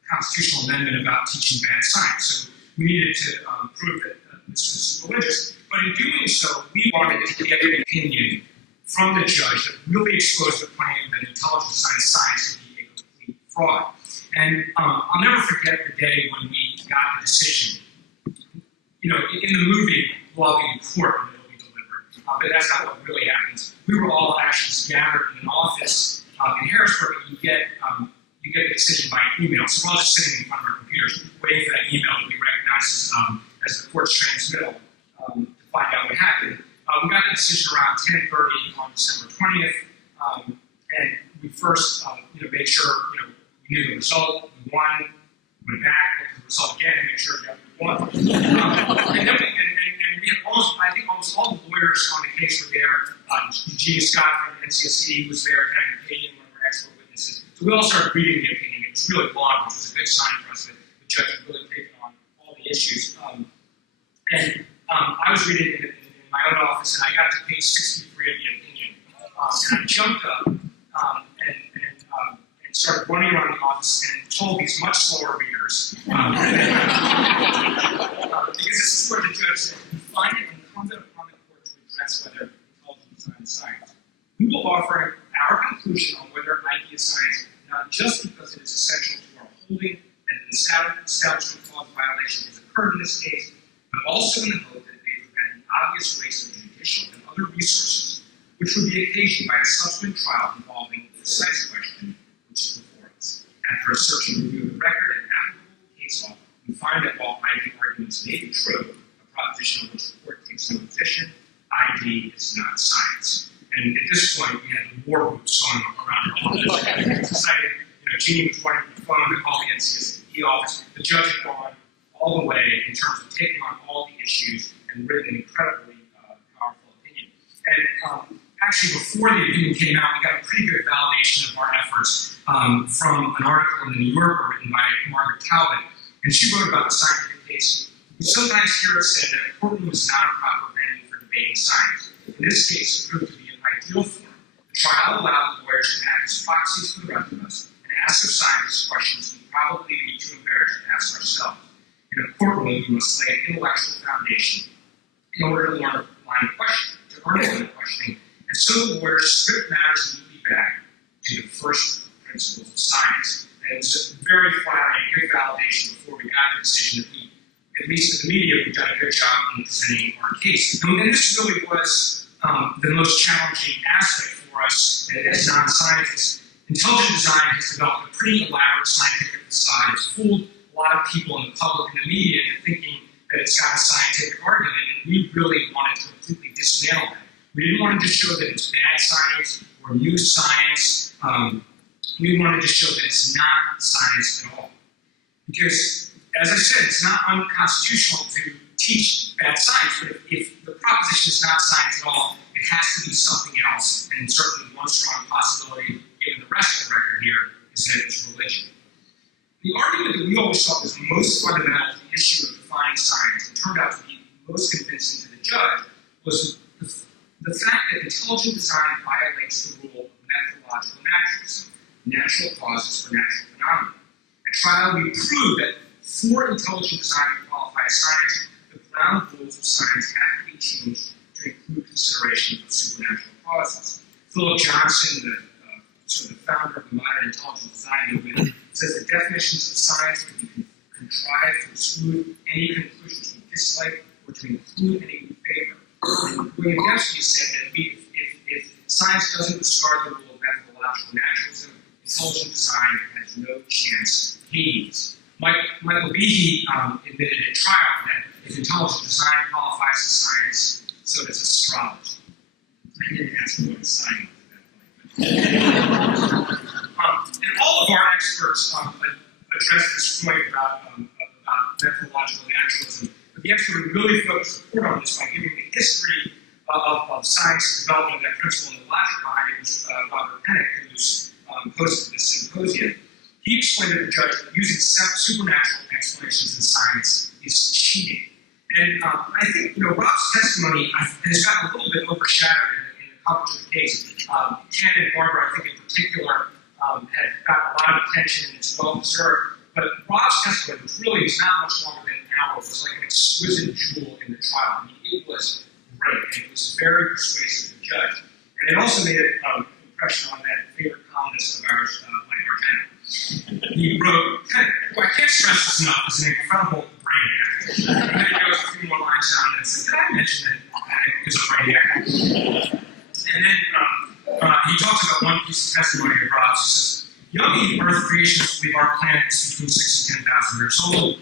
constitutional amendment about teaching bad science. So we needed to prove that this was religious. But in doing so, we wanted to get an opinion from the judge that really exposed the claim that intelligent design science could be a complete fraud. And I'll never forget the day when we got the decision. You know, in the movie, we'll all be in court and it'll be delivered. But that's not what really happens. We were all actually gathered in an office in Harrisburg, and you get the decision by email. So we're all just sitting in front of our computers, waiting for that email to be recognized as the court's transmittal to find out what happened. We got the decision around 10:30 on December 20th, and we first, made sure, we knew the result. We won. Went back, looked at the result again, and made sure we won. And we had almost all the lawyers on the case were there. Gene Scott from the NCSE was there, Kevin Pagan, one of our expert witnesses. So we all started reading the opinion. It was really long, which was a good sign for us that the judge had really taken on all the issues. I was reading it in my own office, and I got to page 63 of the opinion. And I jumped up and started running around the office and told these much slower readers, because this is where the judge said, we find it incumbent upon the court to address whether intelligent design is science. We will offer our conclusion on whether IT is science, not just because it is essential to our holding that an establishment clause violation has occurred in this case, but also in the hope that it may prevent an obvious waste of judicial and other resources, which would be occasioned by a subsequent trial involving the precise question which is before us. After a search and review of the record and applicable case law, we find that while ID arguments may be true, a proposition on which the court takes no position, ID is not science. And at this point, we had the war groups going around our office. We decided, Jeannie was running the phone to call the NCSE office. The judge had gone all the way in terms of taking on all the issues and written an incredibly powerful opinion. And actually, before the opinion came out, we got a pretty good validation of our efforts from an article in the New Yorker written by Margaret Talbot. And she wrote about the scientific case. We sometimes hear it said that a courtroom is not a proper venue for debating science. In this case, it proved to be an ideal form. The trial allowed the lawyers to act as proxies for the rest of us and ask of scientists questions we probably be too embarrassed to ask ourselves. In a courtroom, we must lay an intellectual foundation in order to learn a line of questioning, and so the lawyers stripped matters neatly back to the first principles of science. And it was a very flattering, good validation before we got the decision that we, at least in the media, we've done a good job in presenting our case. And this really was the most challenging aspect for us as non-scientists. Intelligent design has developed a pretty elaborate scientific facade. It's fooled a lot of people in the public and the media into thinking that it's got a scientific argument, and we really wanted to completely dismantle that. We didn't want to just show that it's bad science or new science. We wanted to show that it's not science at all. Because, as I said, it's not unconstitutional to teach bad science, but if the proposition is not science at all, it has to be something else. And certainly one strong possibility, given the rest of the record here, is that it's religion. The argument that we always thought was most fundamental to the issue of defining science, and turned out to be most convincing to the judge, was the fact that intelligent design violates the rule of methodological naturalism, natural causes for natural phenomena. At trial, we proved that for intelligent design to qualify as science, the ground rules of science have to be changed to include consideration of supernatural causes. Philip Johnson, the founder of the modern intelligent design movement, says that definitions of science can be contrived to exclude any conclusions we dislike or to include any we favor. And William Dembski said that if science doesn't discard the rule of methodological naturalism, intelligent design has no chance. Hades. Michael Behe admitted at trial that if intelligent design qualifies as science, so does astrology. I didn't ask what science at that point. And all of our experts addressed this point about methodological naturalism. But the expert really focused the report on this by giving the history of science development of that principle and the logic behind it. Was Robert Pennock, who's hosted the Symposium. He explained to the judge that using supernatural explanations in science is cheating. And I think, Rob's testimony has gotten a little bit overshadowed in the coverage of the case. Ken and Barbara, I think in particular, had gotten a lot of attention and it's well deserved. But Rob's testimony, which really is not much longer than an hour, was like an exquisite jewel in the trial. I mean, it was great, and it was very persuasive to the judge. And it also made an impression on that favorite columnist of ours, Mike Argento. He wrote, I can't stress this enough, it's an incredible brainiac. And then he goes a few more lines down and says, did I mention that Pennock is a brainiac? And then he talks about one piece of testimony of Rob's. He says, young Earth creationists believe our planet is between 6 and 10,000 years old.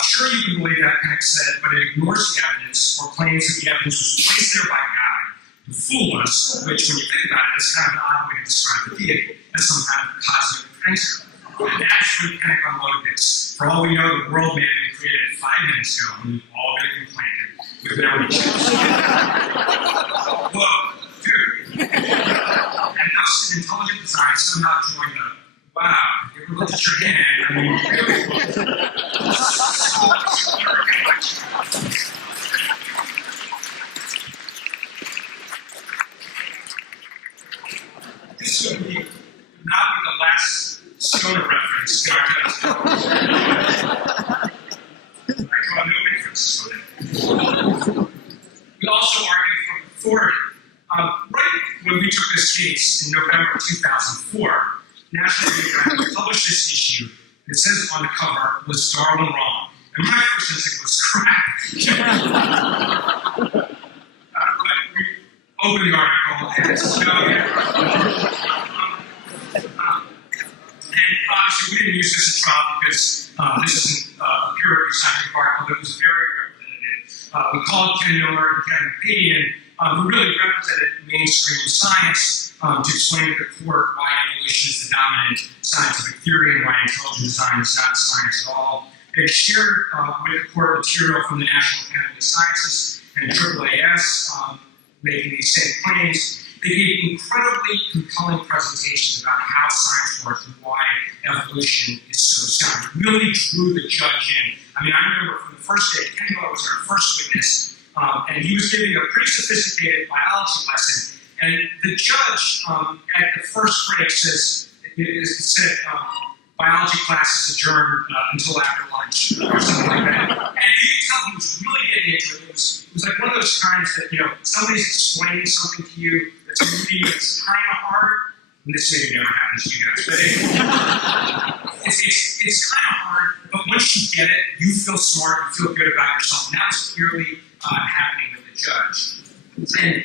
Sure, you can believe that, Pennock said, but it ignores the evidence or claims that the evidence was placed there by God to fool us, which, when you think about it, is kind of an odd way to describe the deity as some kind of cosmic prankster. And actually, Pennock unloaded this. For all we know, the world may have been created 5 minutes ago, and we've all been implanted with no choice. Whoa, dude. And thus, intelligent design somehow joined the, wow, you ever looked at your hand? I mean, really? This would be not be the last Stoner reference in our test. I draw no inferences from it. We also argued from authority. Right when we took this case in November of 2004, National Geographic published this issue. It says on the cover, was Darwin wrong? And my first instinct was crap. But we opened the article and it's and obviously we didn't use this at trial because this isn't a peer-reviewed scientific article, but it was very representative. We called Ken Miller and Kevin Padian, who really represented mainstream science to explain to the court why evolution is the dominant scientific theory and why intelligent design is not science at all. They shared with the court material from the National Academy of Sciences and AAAS, making these same claims. They gave incredibly compelling presentations about how science works and why evolution is so sound. It really drew the judge in. I mean, I remember from the first day, Ken Miller was our first witness, and he was giving a pretty sophisticated biology lesson. And the judge at the first break said, biology class is adjourned until after lunch or something like that. And you could tell he was really getting into it. It was like one of those times that, somebody's explaining something to you that's it's kind of hard. And this maybe never happens to you guys, but it's kind of hard, but once you get it, you feel smart, you feel good about yourself. And that was clearly happening with the judge. And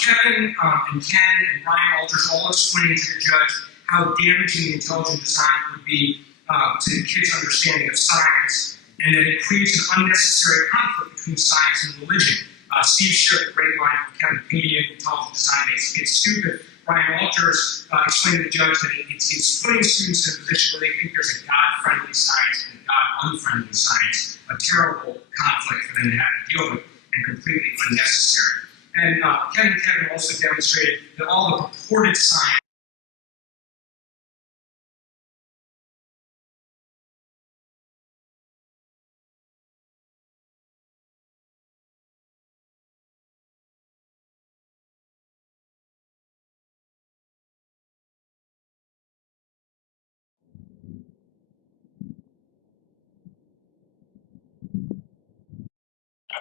Kevin and Ken and Ryan Alters all explained to the judge how damaging intelligent design would be to kids' understanding of science, and that it creates an unnecessary conflict between science and religion. Steve shared a great line from Kevin Padian, intelligent design makes kids stupid. Ryan Alters explained to the judge that it's putting students in a position where they think there's a God-friendly science and a God-unfriendly science, a terrible conflict for them to have to deal with, and completely unnecessary. And Ken and Kevin also demonstrated that all the purported science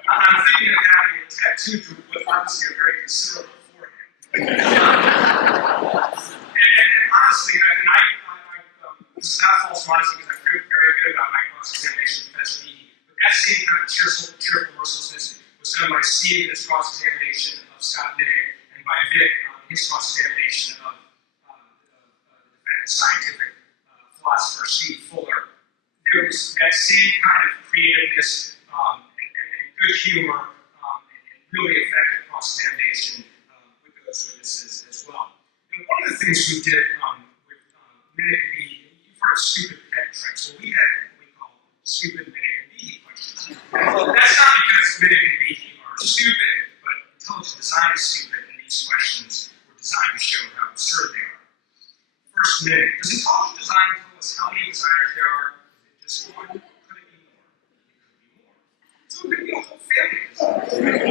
I'm thinking of having a tattoo to what obviously a very considerable forehead. And honestly, this is not false modesty because I feel very good about my cross-examination of Professor Behe, but that same kind of cheerful mercilessness was done by Steve in his cross-examination of Scott Minnick and by Vic in his cross-examination of the defendant's scientific philosopher, Steve Fuller. There was that same kind of creativeness good humor, and really effective cross-examination with those witnesses as well. And one of the things we did with Minnick and Behe, you've heard of stupid pet tricks. Well, we had what we call stupid Minnick and Behe questions. That's This one, could it be more? It could be more. So it could be a whole family.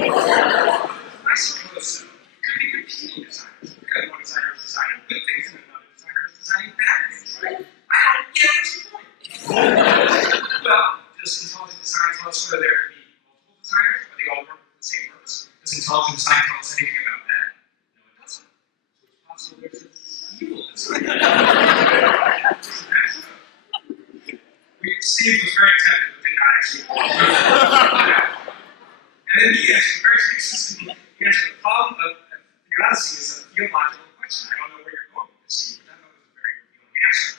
I suppose so. It could be competing designers. Because one designer is designing good things and another designer is designing bad things, right? I don't get what your point. Well, does intelligent design tell us whether there could be multiple designers, or they all work for the same purpose? Does intelligent design tell us anything about that? No, it doesn't. So it's possible there's an evil design. Steve was very tempted, but did not actually. And then he answered very successfully. He answered the problem of the Odyssey is a theological question. I don't know where you're going with this, Steve, but that was a very revealing answer.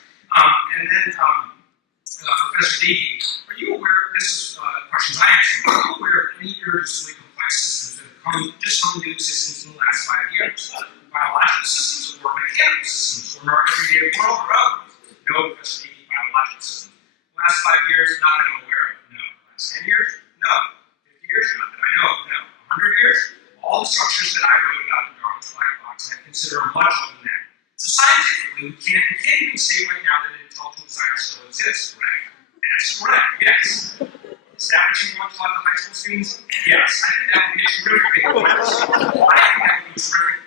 And then Professor Deahy, are you aware? This is questions I asked you. Are you aware of any irreducibly complex systems that have just come into existence in the last 5 years? Biological systems, or mechanical systems, or in our everyday world, or others? No, Professor Deahy, biological systems. Last 5 years, not that I'm aware of. No. Last 10 years? No. 50 years? Not that I know of. No. 100 years? All the structures that I wrote about in Darwin's black box, and I consider much older than that. So scientifically, we can't even say right now that intelligent designer still exists, correct? That's correct, yes. Is that what you want to talk to high school students? Yes. I think that would be a terrific thing. I think that would be terrific.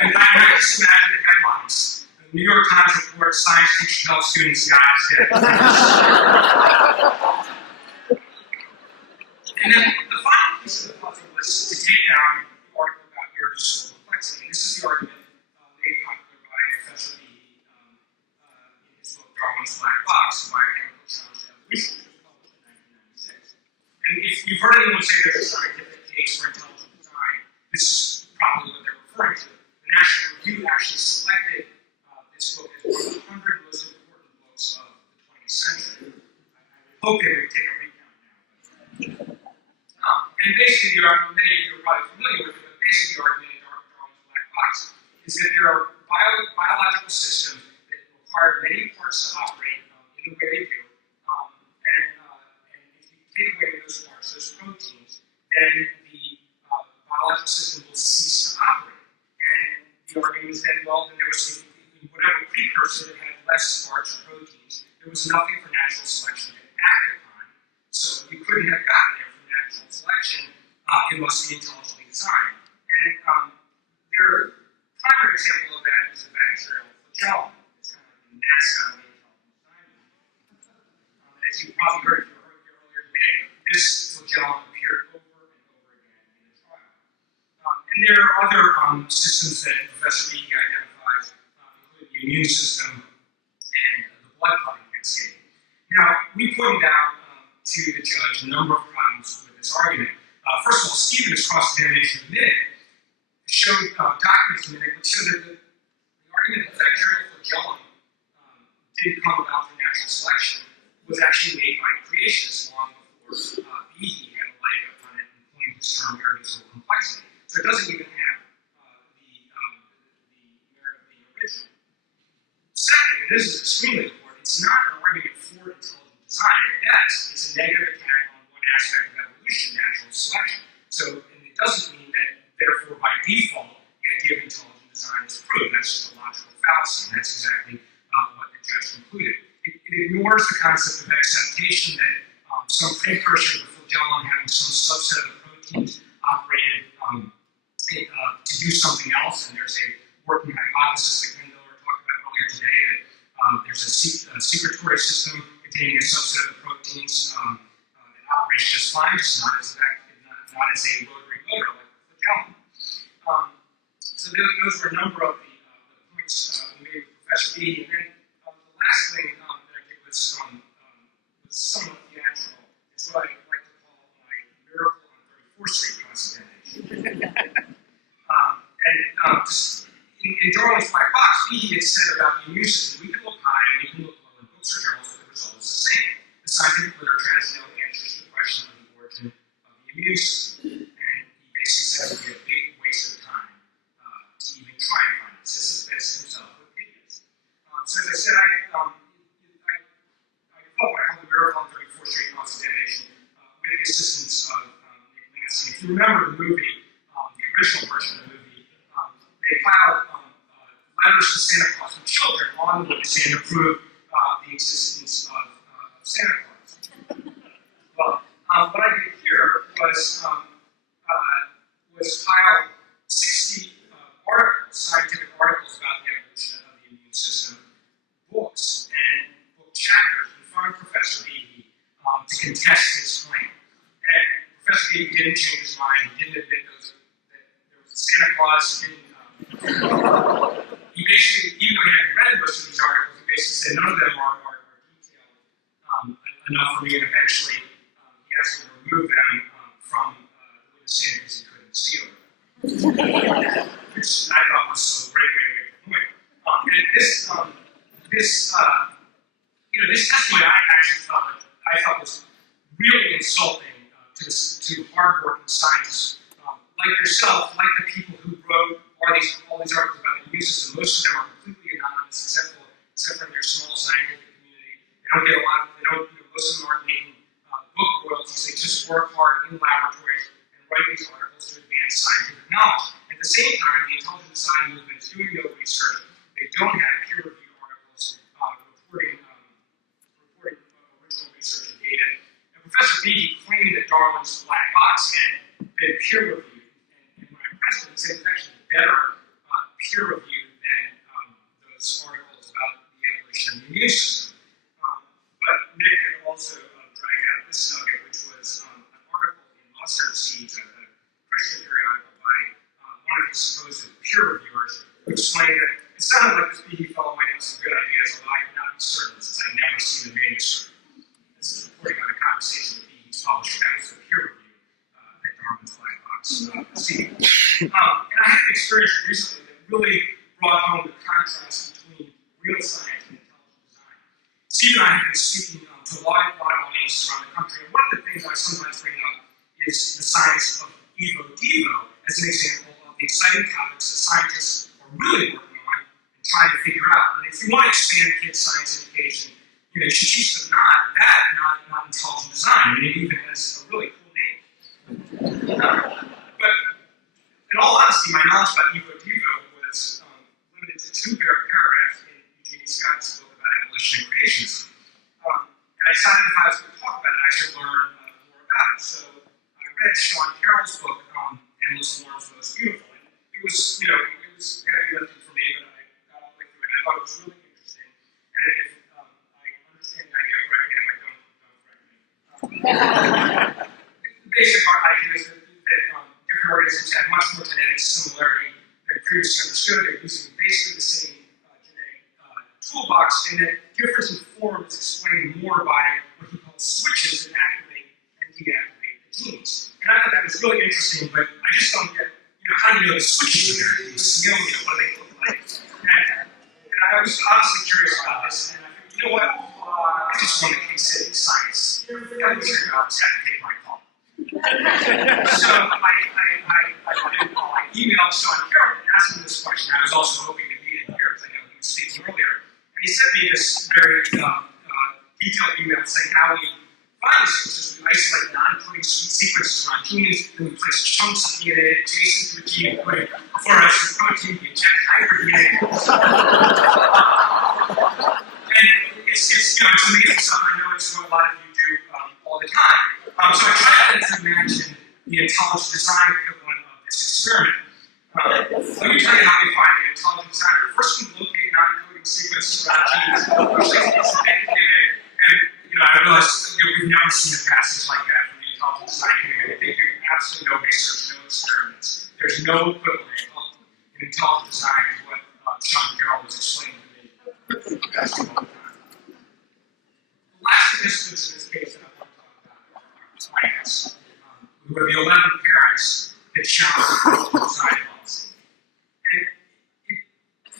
And I just imagine the headlines. New York Times report, science teacher tells students God is dead. And then the final piece of the puzzle was to take down the article about irreducible complexity. This is the argument made popular by Professor B in his book Darwin's Black Box, Biochemical Challenge to Evolution, which was published in 1996. And if you've heard anyone say there's a scientific case for intelligent design, this is probably what they're referring to. The National Review actually selected this book is one of the 100 most important books of the 20th century. I hope they would take a recount now. And basically, the argument, many of you are probably familiar with it, but basically the argument in Darwin's black box is that there are biological systems that require many parts to operate in the way they do. And if you take away those parts, those proteins, then the biological system will cease to operate. And the argument is then, well, then there was whatever precursor that had less parts or proteins, there was nothing for natural selection to act upon. So you couldn't have gotten there from natural selection. It must be intelligently designed. And their primary example of that is the bacterial flagellum. It's kind of like the mascot of the intelligent design. As you probably heard if you heard here earlier today, this flagellum appeared over and over again in the trial. And there are other systems that Professor B identifies, the immune system and the blood clotting cascade. Now, we pointed out to the judge a number of problems with this argument. First of all, Stephen's cross-examination admitted, showed documents admitted, but showed that the argument that bacterial flagellum didn't come about through natural selection was actually made by creationists long before Behe had a leg up on it and coined this term irreducible complexity. So it doesn't even have the merit of being original. Second, and this is extremely important, it's not an argument for intelligent design. At best, it's a negative attack on one aspect of evolution, natural selection. So, and it doesn't mean that, therefore, by default, the idea of intelligent design is proved. That's just a logical fallacy, and that's exactly what the judge concluded. It ignores the concept of exaptation, that some precursor to the flagellum having some subset of the proteins operated to do something else, and there's a working hypothesis that talked about earlier today that there's a secretory system containing a subset of the proteins that operates just fine, just not as a rotary motor like the flagellum. So those were a number of the points we made with Professor B. And then the last thing that I did was somewhat theatrical. It's what I like to call my miracle on 34th Street cross-examination. Just in Darwin's black box, he had said about the immune system, we can look high and we can look low in books or journals, but the result is the same. The scientific literature has no answers to the question of the origin of the immune system. And he basically said it would be a big waste of time to even try and find it. Sisyphus himself would be this. So as I said, I hope I call the miracle on 34th Street cross-examination with the assistance of Nick Massey. If you remember the movie, the original version of the movie, they filed letters to Santa Claus from children on the witness stand to prove the existence of Santa Claus. Well, what I did here was file 60 articles, scientific articles about the evolution of the immune system, books and book chapters in front of Professor Behe to contest his claim. And Professor Behe didn't change his mind. He didn't admit that there was a Santa Claus. He basically, even though he hadn't read most of these articles, he basically said none of them are detailed enough for me, and eventually he asked me to remove them from the witness stand because he couldn't steal them. Which I thought was a great way to make the point. And this testimony I actually thought was really insulting to hardworking scientists like yourself, like the people who wrote all these articles about the immune system. Most of them are completely anonymous, except for their small scientific community. They don't get a lot. Most of them aren't making book royalties. They just work hard in laboratories and write these articles to advance scientific knowledge. At the same time, the intelligent design movement is doing no research. They don't have peer-reviewed articles reporting original research and data. And Professor Behe claimed that Darwin's black box had been peer-reviewed. And when I pressed him, he said it was actually better peer-reviewed than those articles about the evolution of the immune system. But Nick had also dragged out this nugget, which was an article in Mustard Seeds, a Christian periodical by one of his supposed peer reviewers, who explained that it sounded like this Behe fellow might have some good ideas, although I could not be certain since I'd never seen the manuscript. This is reporting on a conversation with Behe's publisher. That was the peer review that Darwin's black box received. And I had an experience recently that really brought home the contrast between real science and intelligent design. Steve and I have been speaking to a lot of audiences around the country, and one of the things I sometimes bring up is the science of evo-devo as an example of the exciting topics that scientists are really working on and trying to figure out. And if you want to expand kids' science education, you should teach them not intelligent design. I mean, it even has a really cool name. But in all honesty, my knowledge about evo-devo was limited to 2 paragraphs in Eugenie Scott's book about evolution and creationism. And I decided if I was going to talk about it, I should learn more about it. So I read Sean Carroll's book, Endless Forms Most Beautiful. And it was heavy lifting for me, but I got all the way through it, and I thought it was really interesting. And if I understand the idea correctly, and if I don't correct me. The basic idea is that different organisms have much more genetic similarity than previously understood. They're using basically the same genetic toolbox, and that difference in form is explained more by what he calls switches that activate and deactivate the genes. And I thought that was really interesting, but I just don't get, how do you know the switches are there? What do they look like? And I was honestly curious about this, and I think, you know what? I just want to consider science. I was going to take my call. So I emailed Sean Carroll and asked him this question. I was also hoping to meet him here because I know he was speaking earlier. And he sent me this very detailed email saying how we find switches. We isolate non-coding sequences around genes, then we place chunks of DNA adjacent to a gene and put it before us as protein, we inject hybrid DNA. And it's amazing stuff. I know it's what a lot of you do all the time. So I tried to imagine the intelligent design equivalent of this experiment. Let me tell you how we find the intelligent designer. First, we locate non-coding sequences around genes, and I realized we've never seen a passage like that from the intelligent design community. They do absolutely no research, no experiments. There's no equivalent in intelligent design to what Sean Carroll was explaining to me. The last participants in this case that I want to talk about are plaintiffs, who are the 11 parents that challenged the intelligent design policy. And it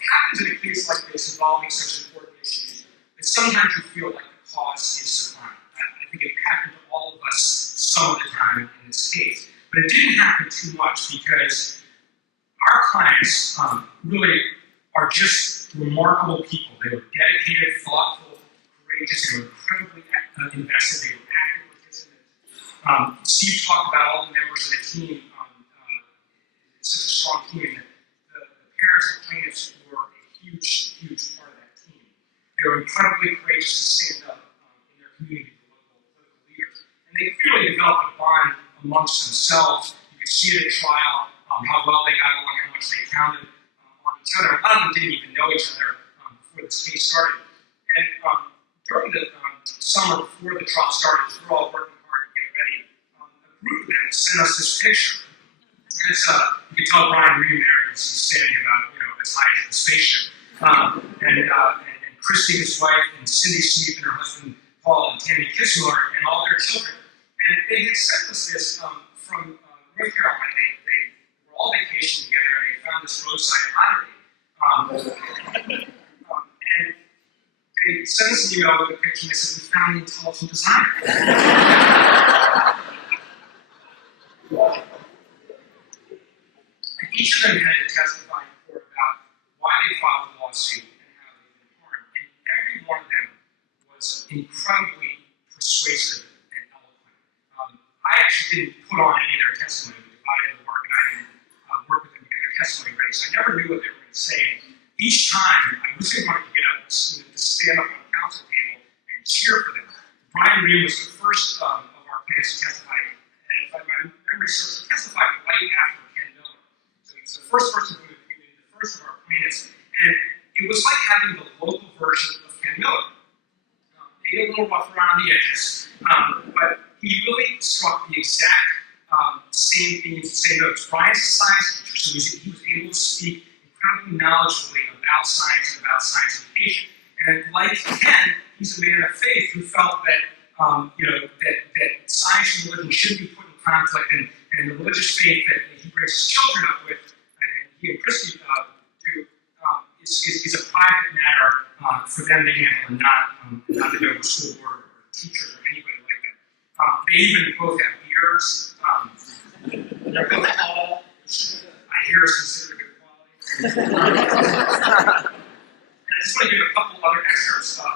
happens in a case like this involving such important issues that sometimes you feel like the cause is sublime. I think it happened to all of us some of the time in this case. But it didn't happen too much because our clients really are just remarkable people. They were dedicated, thoughtful, courageous, they were incredibly invested, they were active participants. Steve talked about all the members of the team. It's such a strong team that the parents and plaintiffs were a huge part of that team. They were incredibly courageous to stand up in their community amongst themselves. You could see it at trial, how well they got along, how much they counted on each other. A lot of them didn't even know each other before this case started. And during the summer before the trial started, as we're all working hard to get ready, a group of them sent us this picture. And it's, you can tell Brian Ream there because he's standing about, as high as the spaceship. And Christy, his wife, and Cindy Sneap and her husband, Paul, and Tammy Kitzmiller, and all their children. And they had sent us this from North Carolina. They were all vacationing together, and they found this roadside oddity. And they sent us an email with a picture, and they said, "We found the intelligent designer." And each of them had to testify in court about why they filed the lawsuit and how they've been harmed. And every one of them was incredibly persuasive and eloquent. I actually didn't put on any of their testimony. We divided the work, and I didn't work with them to get their testimony ready, so I never knew what they were going to say. Each time, I was wanted to get up to stand up on the council table and cheer for them. Brian Ream was the first of our plaintiffs to testify, and if my memory serves, he testified right after Ken Miller. So he was the first person from the community, the first of our plaintiffs, and it was like having the local version of Ken Miller. They get a little rough around the edges, but he really struck the exact same themes, same notes. Brian's a science teacher, so he was able to speak incredibly knowledgeably about science and about science education. And like Ken, he's a man of faith who felt that that science and religion shouldn't be put in conflict, and the religious faith that he brings his children up with, and he and Christy do, is a private matter for them to handle, and not the Dover School Board or teachers or anybody like that. They even both have beards. They're both tall, which I hear is considered a good quality. And I just want to give a couple other excerpts of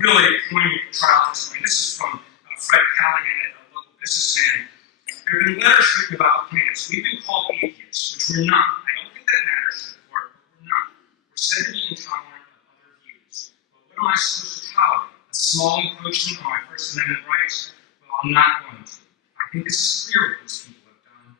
really poignant trial testimony. This is from Fred Callahan, a local businessman. There have been letters written about plaintiffs. We've been called atheists, which we're not. I don't think that matters to the court, but we're not. We're said to be intolerant of other views. But what am I supposed to tolerate? A small encroachment on my First Amendment rights? Well, I'm not going to. I think this is clear what these people have done,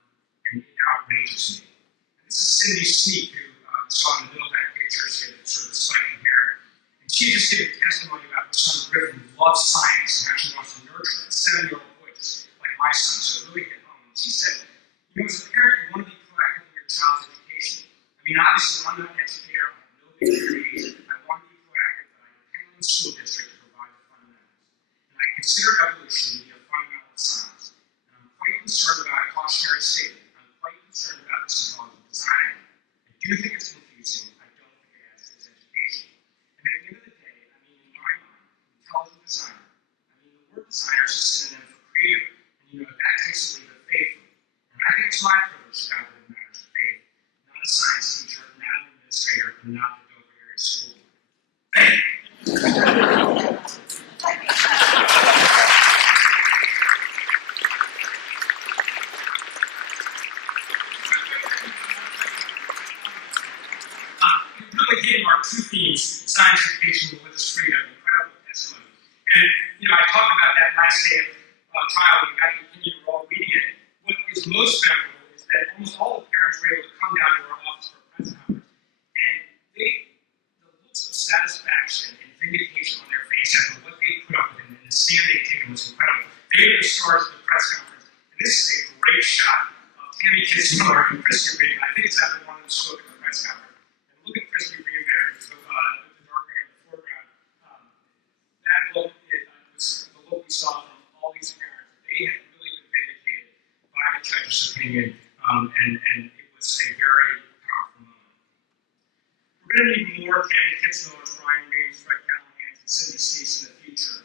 and it outrages me. And this is Cindy Sneap, who you saw in the middle of that picture. She had sort of spiky hair. And she just gave a testimony about her son Griffin, who loves science and actually wants to nurture that 7-year-old boy, just like my son. So it really hit home. And she said, as a parent, you want to be proactive in your child's education. I mean, obviously, I'm not an educator. I have no big degrees. I want to be proactive, but I depend on the school district to provide the fundamentals. And I consider evolution to be a fundamental science. And I'm quite concerned about a cautionary statement. I'm quite concerned about this intelligent design. I do think it's confusing. I don't think it adds to its education. And at the end of the day, I mean, in my mind, intelligent designer, I mean, the word designer is a synonym for creator. And that takes a leap of faith from me. And I think it's my privilege to have in matters of faith, not a science teacher, not an administrator, and not the Dover area school board. Our two themes, science education and religious freedom, incredible testimony. And, I talked about that last day of trial, we got to continue, we're all reading it. What is most memorable is that almost all the parents were able to come down to our office for a press conference, and the looks of satisfaction and vindication on their face after what they put up with and the stand they've taken was incredible. They were the stars of the press conference, and this is a great shot of Tammy Kitzmiller and Christy Ream. I think it's after one of them spoke at the press conference. Look at Christy Ream there, the dark hair in the foreground. That look was the look we saw from all these parents. They had really been vindicated by the judge's opinion, and it was a very powerful moment. We're going to need more Tammy Kitzmiller, Brian Ream, Fred Callahan, and Cindy Sneap in the future.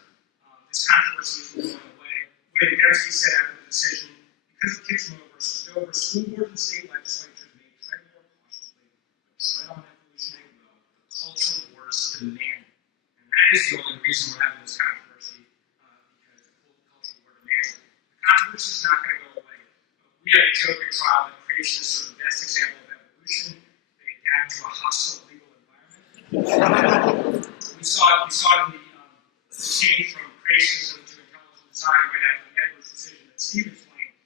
This controversy is going away. William Dembski said after the decision, because of Kitzmiller versus Dover, school boards and state legislatures may tread more cautiously, but tread on evolutionary will. The cultural wars demand. And that is the only reason we're having this controversy, because the cultural war demands it. The controversy is not going to go away. We had a joke at trial that creation is sort of the best example of evolution. They adapt to a hostile legal environment. We saw it in the change from creationism to intelligent design right after the Edwards decision that Steve explained.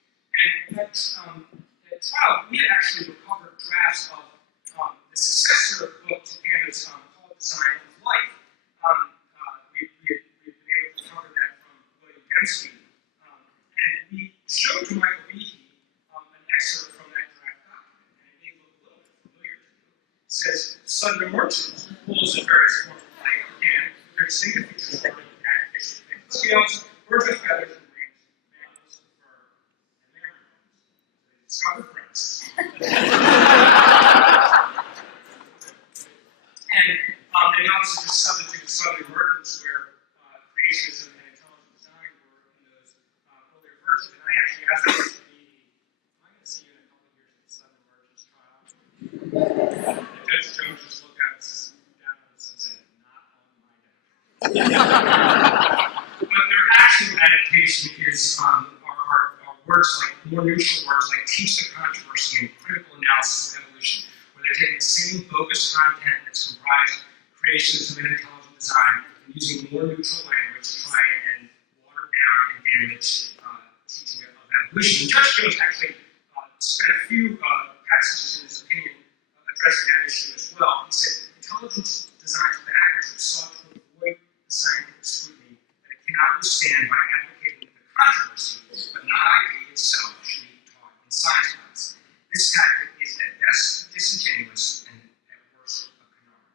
at trial, we had actually recovered drafts of the successor book to Hannah's called Design of Life. We've been able to recover that from William Dembski. And we showed to Michael Behe an excerpt from that draft document, and it may look a little bit familiar to you. It says, Southern merchants pulls in various forms of life, again, their distinctive features are artificial scales, birds with feathers and wings, mammals, fur, and mammals. They discovered friends. And they also just substitute Southern merchants where creationism and intelligent design were in those earlier versions. And I actually asked them to be, I'm going to see you in a couple of years at the Southern merchants trial. And Judge Jones just looked at us down on us and said, not on my dime. But their actual adaptation is are words like, more neutral words like teach the controversy and critical analysis of evolution, where they're taking the same focused content that's comprised creationism and intelligent design and using more neutral language to try and water down and damage teaching of evolution. And Judge Jones actually spent a few passages in his opinion addressing that issue as well. He said, intelligent design's backers have sought to avoid the scientific scrutiny that it cannot withstand by advocating that the controversy, but not idea itself, should be taught in science class. This tactic is at best disingenuous and at worst a canard.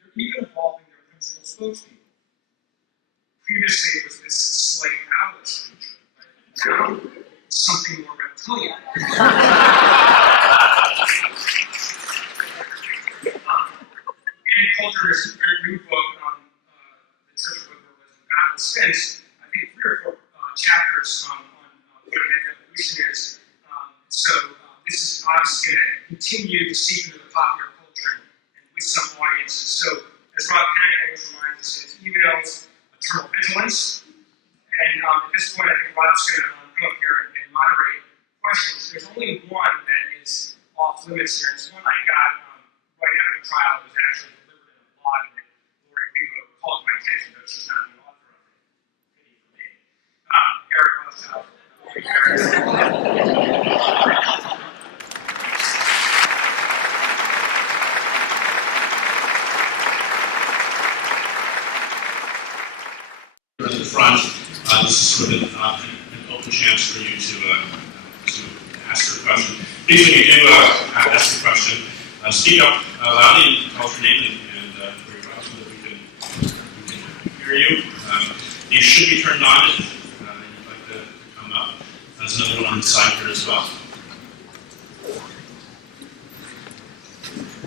They're even evolving their principal spokespeople. Previously it was this slight owlish creature, but now something more reptilian. Ann Coulter has a very new book on the Church of Liberalism, God and Spence. I think 3 or 4 chapters on what evolution is. So this is obviously going to continue to seep into the popular culture and with some audiences. So as Rob Panic always reminds us in his emails, eternal vigilance. And at this point, I think Rob's going to go up here and moderate questions. There's only one that is off limits here. It's one I got right after the trial. It was actually delivered in a blog that Lori Weaver called my attention, though she's not the author of it. Pity for me. Eric Rothschild. At the front, this is sort of an open chance for you to ask your question. Please, when you do ask your question, speak up loudly and tell us your name and where you're from so that we can hear you. You should be turned on if you'd like to come up. There's another one on the side here as well.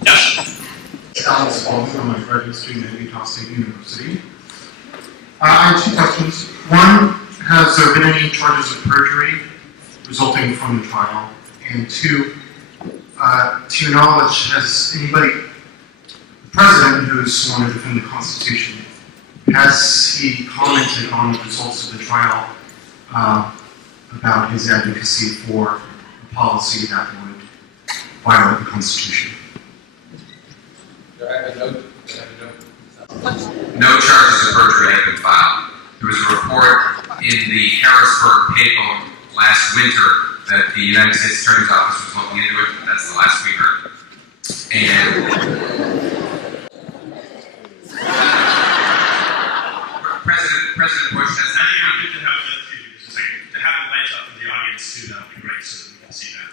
Yes? Alex Baldwin, I'm a graduate student at Utah State University. I have 2 questions. One, has there been any charges of perjury resulting from the trial? And 2, to your knowledge, has anybody, the president who is sworn to defend the Constitution, has he commented on the results of the trial about his advocacy for a policy that would violate the Constitution? No charges of perjury have been filed. There was a report in the Harrisburg paper last winter that the United States Attorney's Office was looking into it. That's the last we heard. And President Bush has not Good to have the lights up in the audience too. That would be great so that we can see that.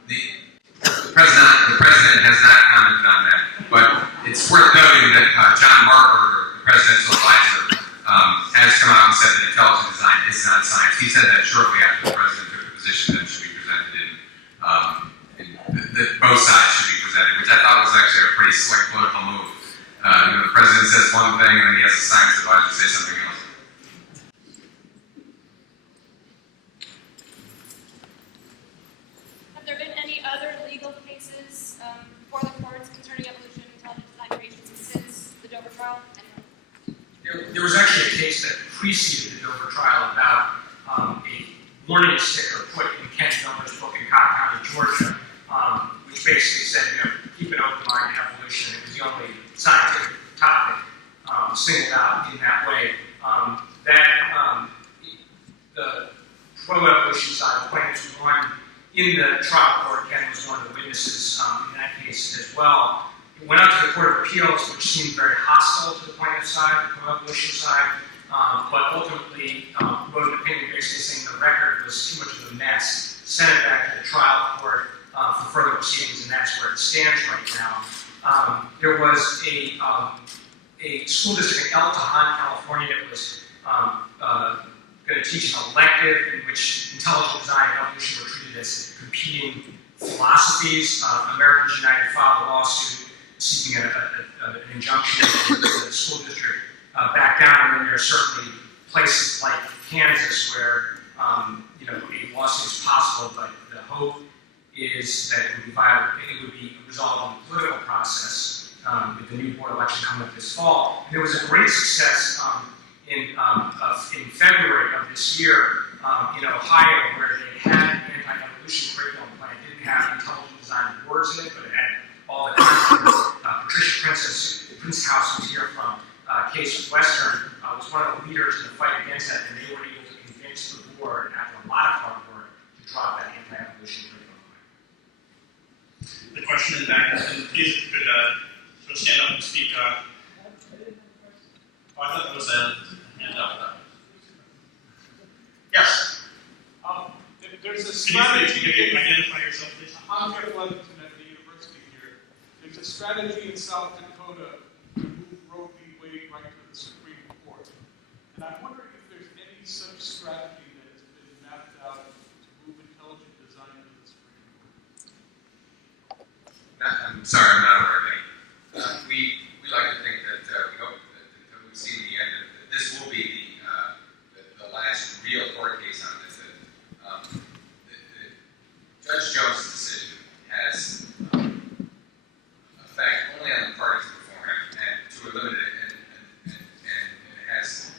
The president has not commented on that, but it's worth noting that John Marburger, the presidential advisor, has come out and said that intelligent design is not science. He said that shortly after the president took the position that it should be presented that both sides should be presented, which I thought was actually a pretty slick political move. The president says one thing and then he has a science advisor say something else. Have there been any other legal cases before the courts concerning evolution and intelligent design creation since the Dover trial? There was actually a case that preceded the Dover trial about a warning sticker put in Ken Miller's book in Cobb County, Georgia, which basically said, keep an open mind to evolution. It was the the only scientific topic singled out in that way. The pro-evolution side, the plaintiffs won in the trial court. Ken was one of the witnesses in that case as well. It went out to the Court of Appeals, which seemed very hostile to the plaintiff side, the pro-evolution side, but ultimately wrote an opinion basically saying the record was too much of a mess, sent it back to the trial court for further proceedings, and that's where it stands right now. There was a school district in El Cajon, California, that was going to teach an elective in which intelligent design and evolution were treated as competing philosophies. Americans United filed a lawsuit seeking an injunction with the school district back down, and then there are certainly places like Kansas where a lawsuit is possible, but the hope is that it would be resolved in the political process with the new board election coming up this fall. And there was a great success in February of this year in Ohio, where they had an anti-evolution curriculum plan. It didn't have intelligent design words in it, but it had all the content. Patricia Prince House, who's here from Case Western, was one of the leaders in the fight against that, and they were able to convince the board, after a lot of hard work, to drop that anti-evolution curriculum. The question in the back, and please, if you could sort of stand up and speak. I thought there was a hand up. Yes. There's a Can strategy. you identify yourself, please? I'm Jeff Levinson at the university here. There's a strategy in South Dakota to move Roe v. Wade right to the Supreme Court. And I'm wondering if there's any such strategy that has been mapped out to move intelligent design to the Supreme Court. I'm sorry, I'm not aware of any. We like to think that we hope that we see the end of it. This will be the last real court case on this. Judge Jones' decision has effect only on the parties beforehand, and to a limited and it has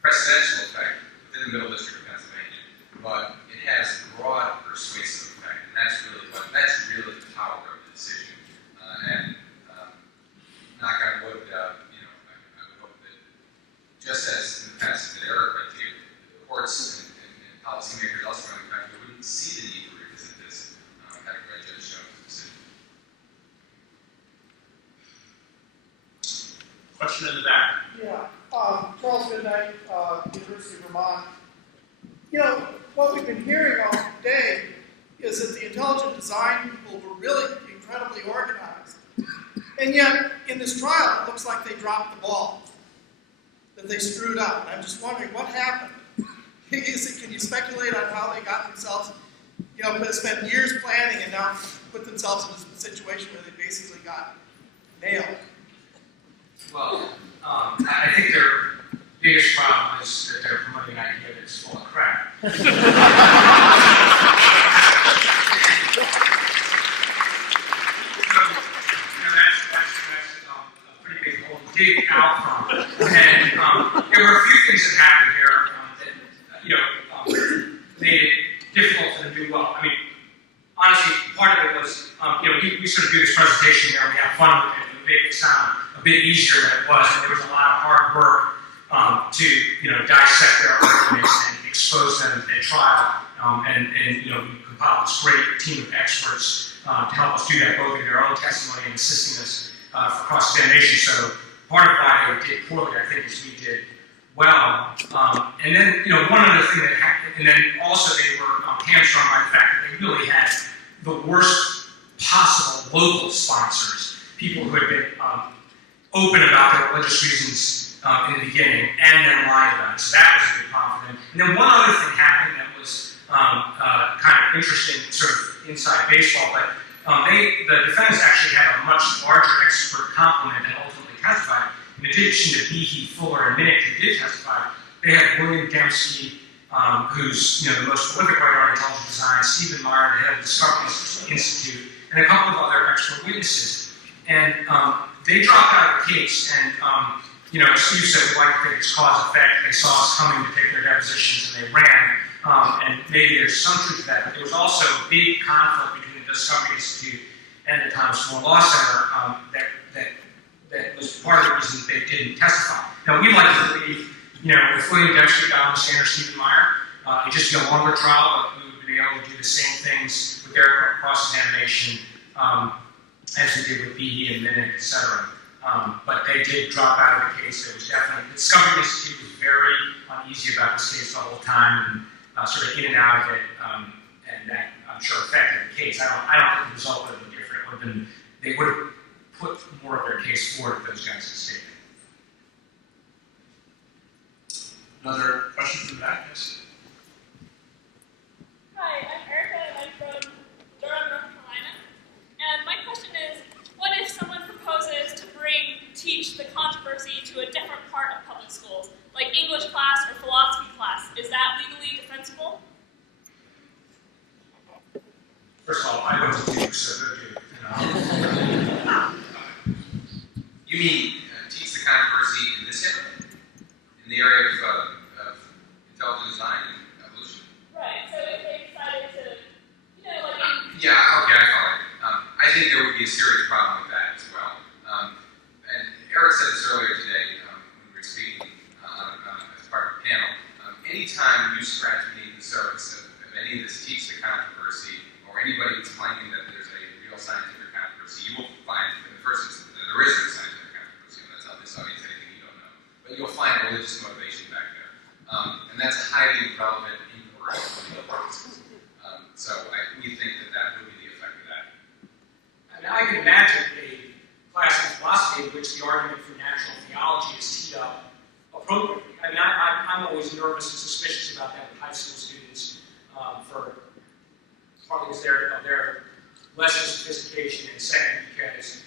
precedential effect within the Middle District of Pennsylvania, but it has broad persuasive effect, and that's really the power of the decision. And knock on wood, I would hope that just as in the past that Eric went to, the courts and policymakers elsewhere in the country wouldn't see the need to revisit this, having read Judge Jones' decision. Question in the back. Yeah, Charles Goodnight, University of Vermont. What we've been hearing all day is that the intelligent design people were really incredibly organized. And yet, in this trial, it looks like they dropped the ball, that they screwed up. And I'm just wondering, what happened? Can you speculate on how they got themselves, spent years planning and now put themselves in a situation where they basically got nailed? Well, I think their biggest problem is that they're promoting an idea that's full of crap. That's a pretty big hole to dig out from. And there were a few things that happened here that made it difficult for them to do well. I mean, honestly, part of it was we sort of do this presentation here and we have fun with it and make it sound a bit easier than it was. And there was a lot of hard work to dissect their arguments and expose them at trial. And we compiled this great team of experts to help us do that, both in their own testimony and assisting us for cross-examination. So part of why they did poorly, I think, is we did well. And then, one other thing that happened, and then also they were hamstrung by the fact that they really had the worst possible local sponsors, people who had been open about their religious reasons in the beginning and then lied about it. So that was a big problem for them. And then one other thing happened that was kind of interesting, sort of inside baseball, but the defendants actually had a much larger expert complement that ultimately testified. In addition to Behe, Fuller, and Minnick, who did testify, they had William Dembski, who's the most prolific writer on intelligent design, Stephen Meyer, the head of the Discovery Institute, and a couple of other expert witnesses. And they dropped out of the case, and as Steve said, we like to think it's cause effect. They saw us coming to take their depositions, and they ran. And maybe there's some truth to that, but there was also a big conflict between the Discovery Institute and the Thomas More Law Center that was part of the reason they didn't testify. Now, we like to believe, if William Dempsey got on the stand or Stephen Meyer, it'd just be a longer trial, but we would be able to do the same things with their cross-examination as we did with Behe and Minnick, etc. But they did drop out of the case. There was definitely, the Discovery Institute was very uneasy about this case the whole time, and sort of in and out of it, and that, I'm sure, affected the case. I don't think the result would have been different. They would have put more of their case forward if those guys had stayed. Another question from the back? Yes. Hi, I'm Erica, and I'm from Durham, North Carolina. And my question is, what if someone proposes to teach the controversy to a different part of public schools, like English class or philosophy class? Is that legally defensible? First of all, I went to Duke, so they're Duke. You mean teach the controversy in this area? In the area of intelligent design and evolution? Right, so if they decided to, Yeah, okay, I follow you. I think there would be a serious problem with that as well. And Eric said this earlier today when we were speaking as part of the panel. Anytime you scratch beneath the surface of any of this teach the controversy, or anybody who's claiming that there's a real scientific controversy, you will find, in the first instance, that there is no scientific controversy, and that's not this audience anything you don't know. But you'll find religious motivation back there. And that's a highly relevant inquiry for legal purposes. So we think that would be the effect of that. I mean, I can imagine a class in philosophy in which the argument for natural theology is teed up appropriately. I mean, I'm always nervous and suspicious about that with high school students, partly because of their less sophistication, and second because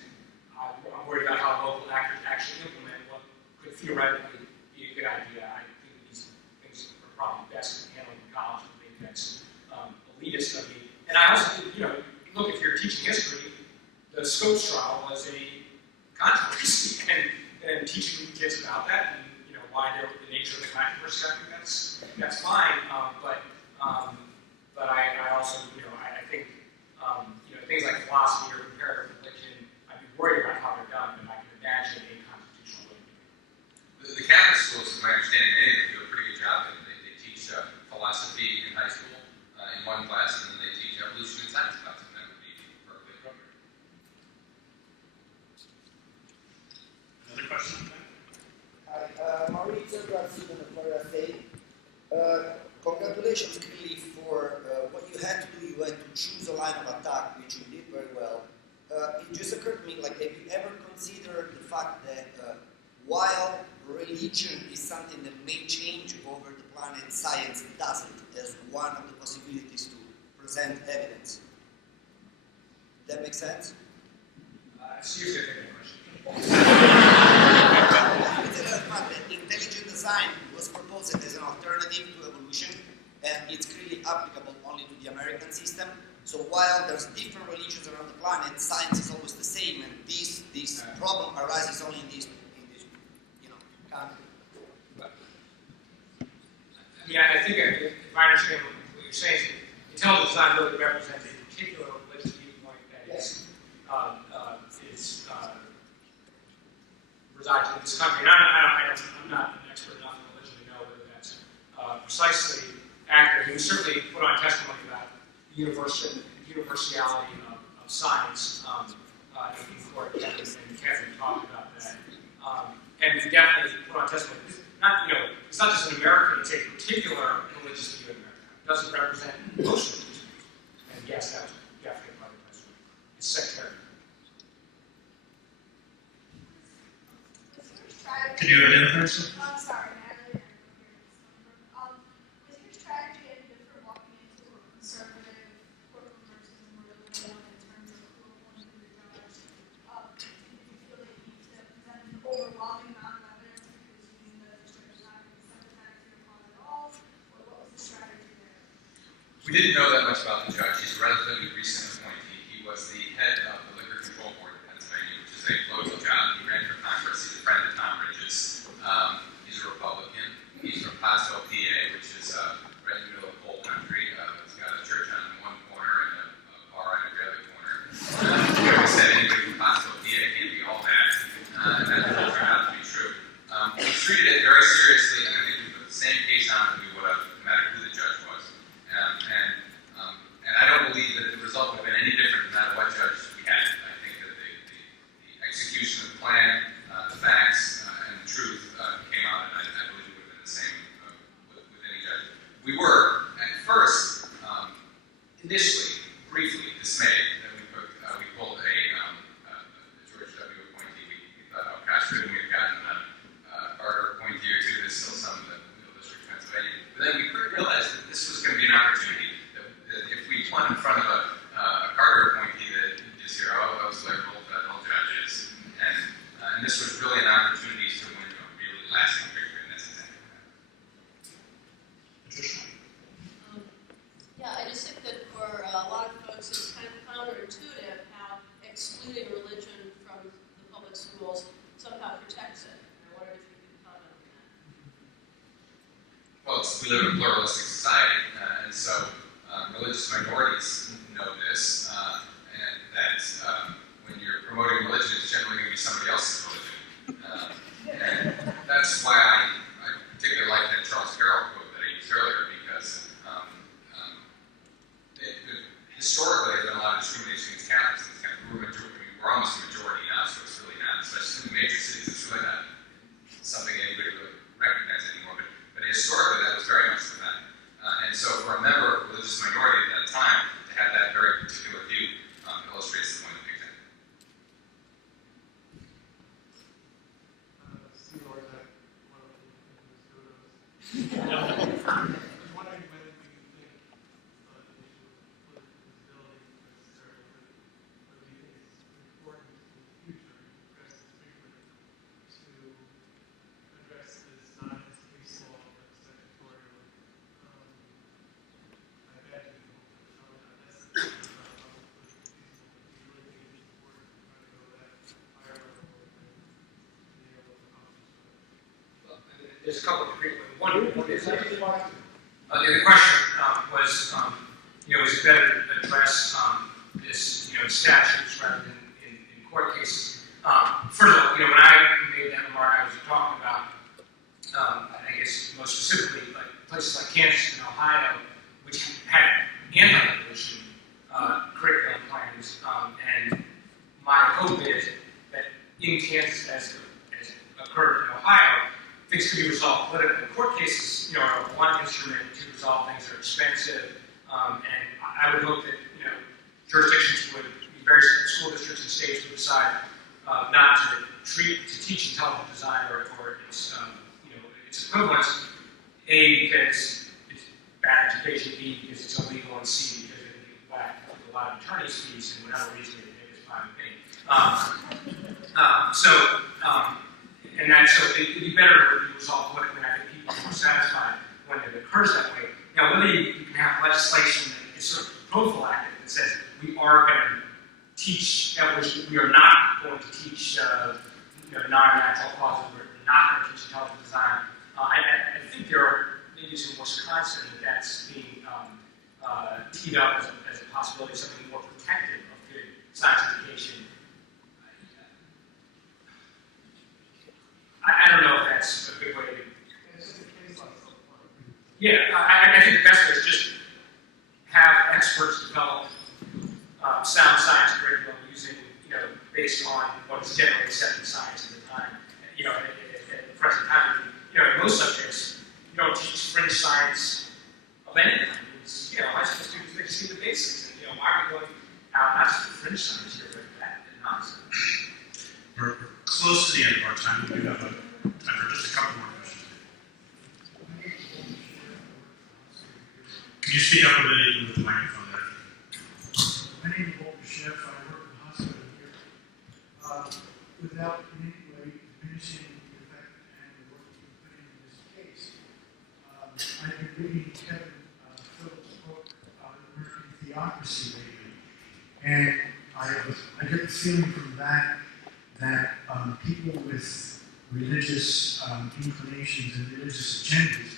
I'm worried about how local actors actually implement what could theoretically be a good idea. I think these things are probably best handled in college, and maybe that's elitist of me. And I also think, look, if you're teaching history, the Scopes trial was a controversy, and teaching kids about that, and why the nature of the controversy, I think that's fine. But I also, I think, things like philosophy or comparative religion, I'd be worried about how they're done, but I can imagine a constitutional way to do it. The Catholic schools, from my understanding, they do a pretty good job. They teach philosophy in high school in one class, and then they teach evolution in science class, and that would be perfectly appropriate. Another question? Hi, Maurizio Garcia from Florida State. Congratulations, really, for what you had to do. You had to choose a line of attack, which you did very well. It just occurred to me, have you ever considered the fact that while religion is something that may change over the planet, science doesn't, as one of the possibilities to present evidence? That makes sense? Seriously, I think Intelligent design was proposed as an alternative to evolution, and it's clearly applicable only to the American system. So while there's different religions around the planet, science is always the same, and this problem arises only in this country. Yeah, I think if I understand what you're saying, intelligent design really represents a particular religious viewpoint that is resides in this country. And I'm not an expert enough in religion to know whether that's precisely accurate. We certainly put on testimony about the universality of science in court, and Kevin talked about that. And we definitely put on testimony. It's not just an American, it's a particular religious view in America. It doesn't represent most religious views. And yes, that was definitely part of the testimony. It's sectarian. Can you identify yourself? I'm sorry, Natalie. Is your strategy any different walking into a conservative courtroom versus a more liberal one in terms of who appointed the judge? Do you feel that you need to present an overwhelming amount of evidence because you mean that the judge is not going to be sympathetic to your cause at all? Or what was the strategy there? We didn't know that much about the judge. He's a relatively recent appointee. He was the head of the Liquor Control Board of Pennsylvania, which is a local job. He ran for Congress. He's a friend of Tom Bridges. He's a Republican. He's from Pottsville, PA, which is right in the middle of coal country. It's got a church on one corner and a bar on every other corner. in front of a Carter appointee that you just hear, oh, those liberal federal judges. And this was really an opportunity to win a really lasting victory, and that's exactly that. Yeah, I just think that for a lot of folks, it's kind of counterintuitive how excluding religion from the public schools somehow protects it. I wondered if you could comment on that. Well, we live in a pluralistic society, and so religious minorities know this, and that when you're promoting religion, it's generally going to be somebody else's religion. And that's why I particularly like that Charles Carroll quote that I used earlier, because historically there's been a lot of discrimination against Catholics. It's kind of we're almost a majority now, so it's really not, especially in the major cities, it's really not something anybody really recognizes anymore. But historically, that was very much the fact. And so for a member of a religious minority at that time to have that very particular view illustrates the point of the example. There's a couple of quick ones. One is the question was, is it better to address this, statutes rather than in court cases? First of all, when I made that remark, I was talking about, I guess most specifically, like places like Kansas and Ohio, which had anti-abortion curriculum plans, and my hope is that in Kansas, as occurred in Ohio, things can be resolved politically. Court cases, are one instrument to resolve things that are expensive, and I would hope that, jurisdictions would, school districts and states would decide not to teach intelligent design or its, its equivalents. A, because it's bad education. B, because it's illegal. And C, because it can be whacked with a lot of attorney's fees and whatever reason they think is fine with me. So it'd be better if it was all politically, and I think people are more satisfied when it occurs that way. Now, whether you can have legislation that is sort of prophylactic that says we are going to teach evolution, we are not going to teach non-natural causes, we're not going to teach intelligent design. I think there are maybe some Wisconsin that's being teed up as a possibility, something more protective of good science education. I don't know if that's a good way to. Yeah, I think the best way is just have experts develop sound science curriculum using, based on what is generally accepted science at the time. At the present time, in most subjects, you don't teach fringe science of anything. It's, high school students, they just see the basics. And, why are we going out, not just for fringe science here, but that and nonsense. We're close to the end of our time. We do have time for just a couple more questions. Can you speak up a bit with the microphone there? My name is Walter Chef. I work in the hospital here. Without in any way diminishing the effect and the work you put into this case, I've been reading Kevin Phillips' book, American Theocracy, lately, and I get the feeling from that people with religious inclinations and religious agendas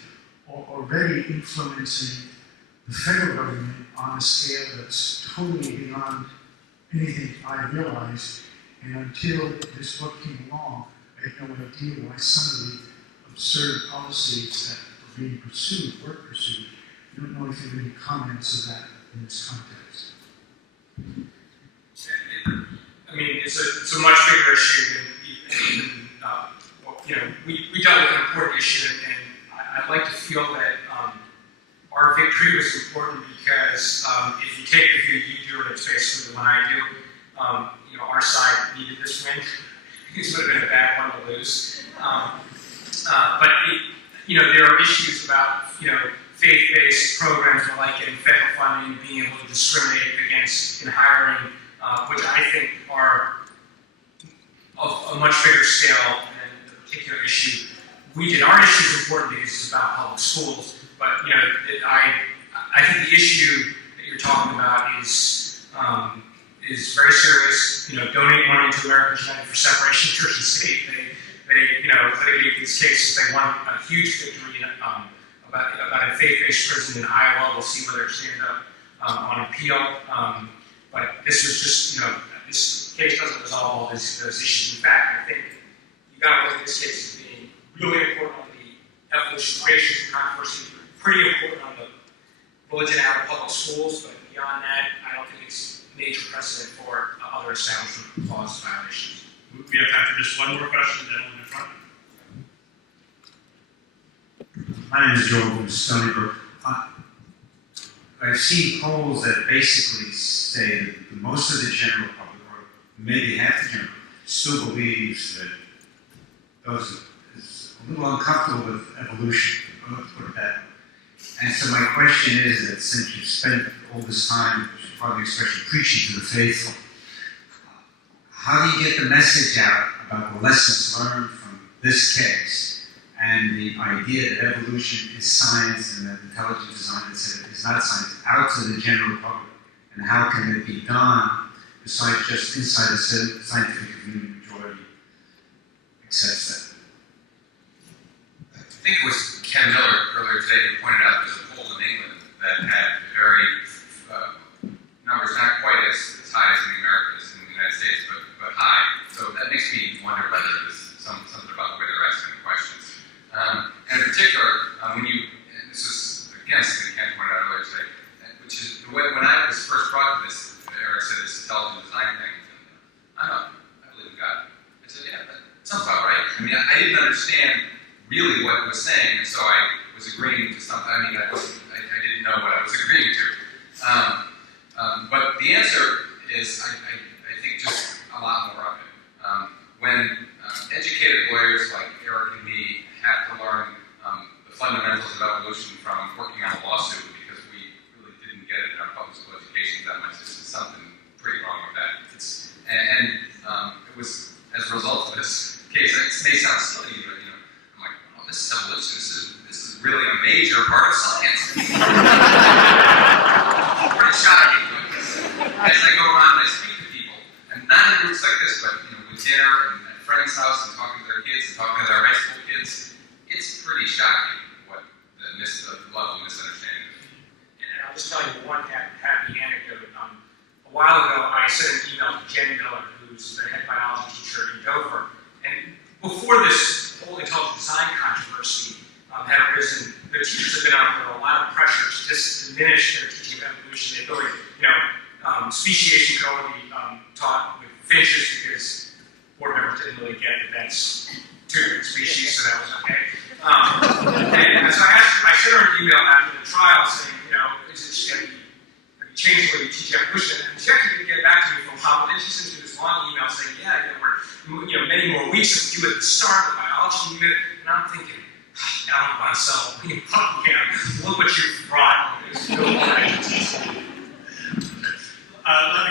are already influencing the federal government on a scale that's totally beyond anything I realized. And until this book came along, I had no idea why some of the absurd policies that are being pursued were pursued. I don't know if you have any comments of that in this context. I mean, it's a much bigger issue than we dealt with an important issue, and I'd like to feel that our victory was important because if you take the view you do, and it's basically the one I do, our side needed this win. This would have been a bad one to lose. But there are issues about faith-based programs are like getting federal funding, being able to discriminate against in hiring, which I think are of a much bigger scale than the particular issue we did. Our issue is important because it's about public schools, but I think the issue that you're talking about is very serious. Donate money to Americans United for Separation of Church and State. They litigated these cases. They won a huge victory about a faith-based prison in Iowa. We'll see whether it stands up on appeal. But this was just, this case doesn't resolve all those issues. In fact, I think you got to look at this case as being really important on the evolution, creation, and controversy. Pretty important on the religion out of public schools, but beyond that, I don't think it's major precedent for other establishment clause violations. We have time for just one more question, gentleman in front. My name is Joel from Stony Brook. I've seen polls that basically say that most of the general public, or maybe half the general, still believes that those is a little uncomfortable with evolution, let's put it that way. And so my question is that since you've spent all this time, probably especially preaching to the faithful, how do you get the message out about the lessons learned from this case and the idea that evolution is science and that intelligent design is not science, out to the general public? And how can it be done besides just inside the scientific community majority accepts that? I think it was Ken Miller earlier today who pointed out there's a poll in England that had very numbers not quite as high as in the Americas in the United States, but high. So that makes me wonder whether there's something about the way they're asking the questions. And in particular, and this is again something Ken pointed out earlier today, which is the way when I was first brought to this, Eric said this intelligent design thing. I believe in God. I said, yeah, that sounds about right. I mean, I didn't understand really what it was saying, and so I was agreeing to something. I mean, I didn't know what I was agreeing to. But the answer is, I think, just a lot more of it. When educated lawyers like Eric and me have to learn the fundamentals of evolution from working on a lawsuit because we really didn't get it in our public school education that much, there's something pretty wrong with that. It was as a result of this case. It may sound silly, but I'm like, oh, this is evolution. This is really a major part of science. Pretty shocking. As I go around and I speak to people, and not in groups like this, but with dinner and at friends' house and talking to their kids and talking to their high school kids, it's pretty shocking what the level of misunderstanding is. And I'll just tell you one happy anecdote. A while ago, I sent an email to Jen Miller, who's the head biology teacher in Dover, and before this whole intelligent design controversy had arisen, the teachers have been under a lot of pressure to just diminish their teaching of evolution. They feel like, speciation could only be taught with finches because board members didn't really get that that's two different species, so that was okay. And so I sent her an email after the trial saying, have you changed the way you teach evolution? And she actually didn't get back to me for a while, but then she sent me this long email saying, we're many more weeks of you at the start of the biology unit, and I'm thinking, Alan Bonsell, look what you've brought. Let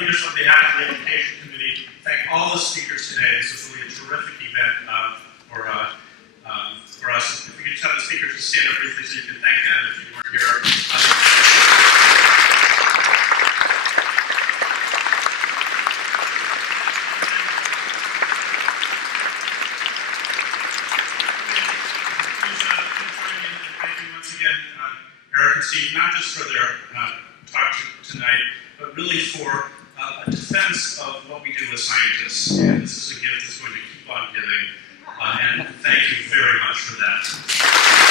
me just, on behalf of the Education Committee, thank all the speakers today. This was really a terrific event for us. If we could just have the speakers just stand up briefly so you can thank them if you weren't here. Eric and Steve, not just for their talk tonight, but really for a defense of what we do as scientists. And this is a gift that's going to keep on giving. And thank you very much for that.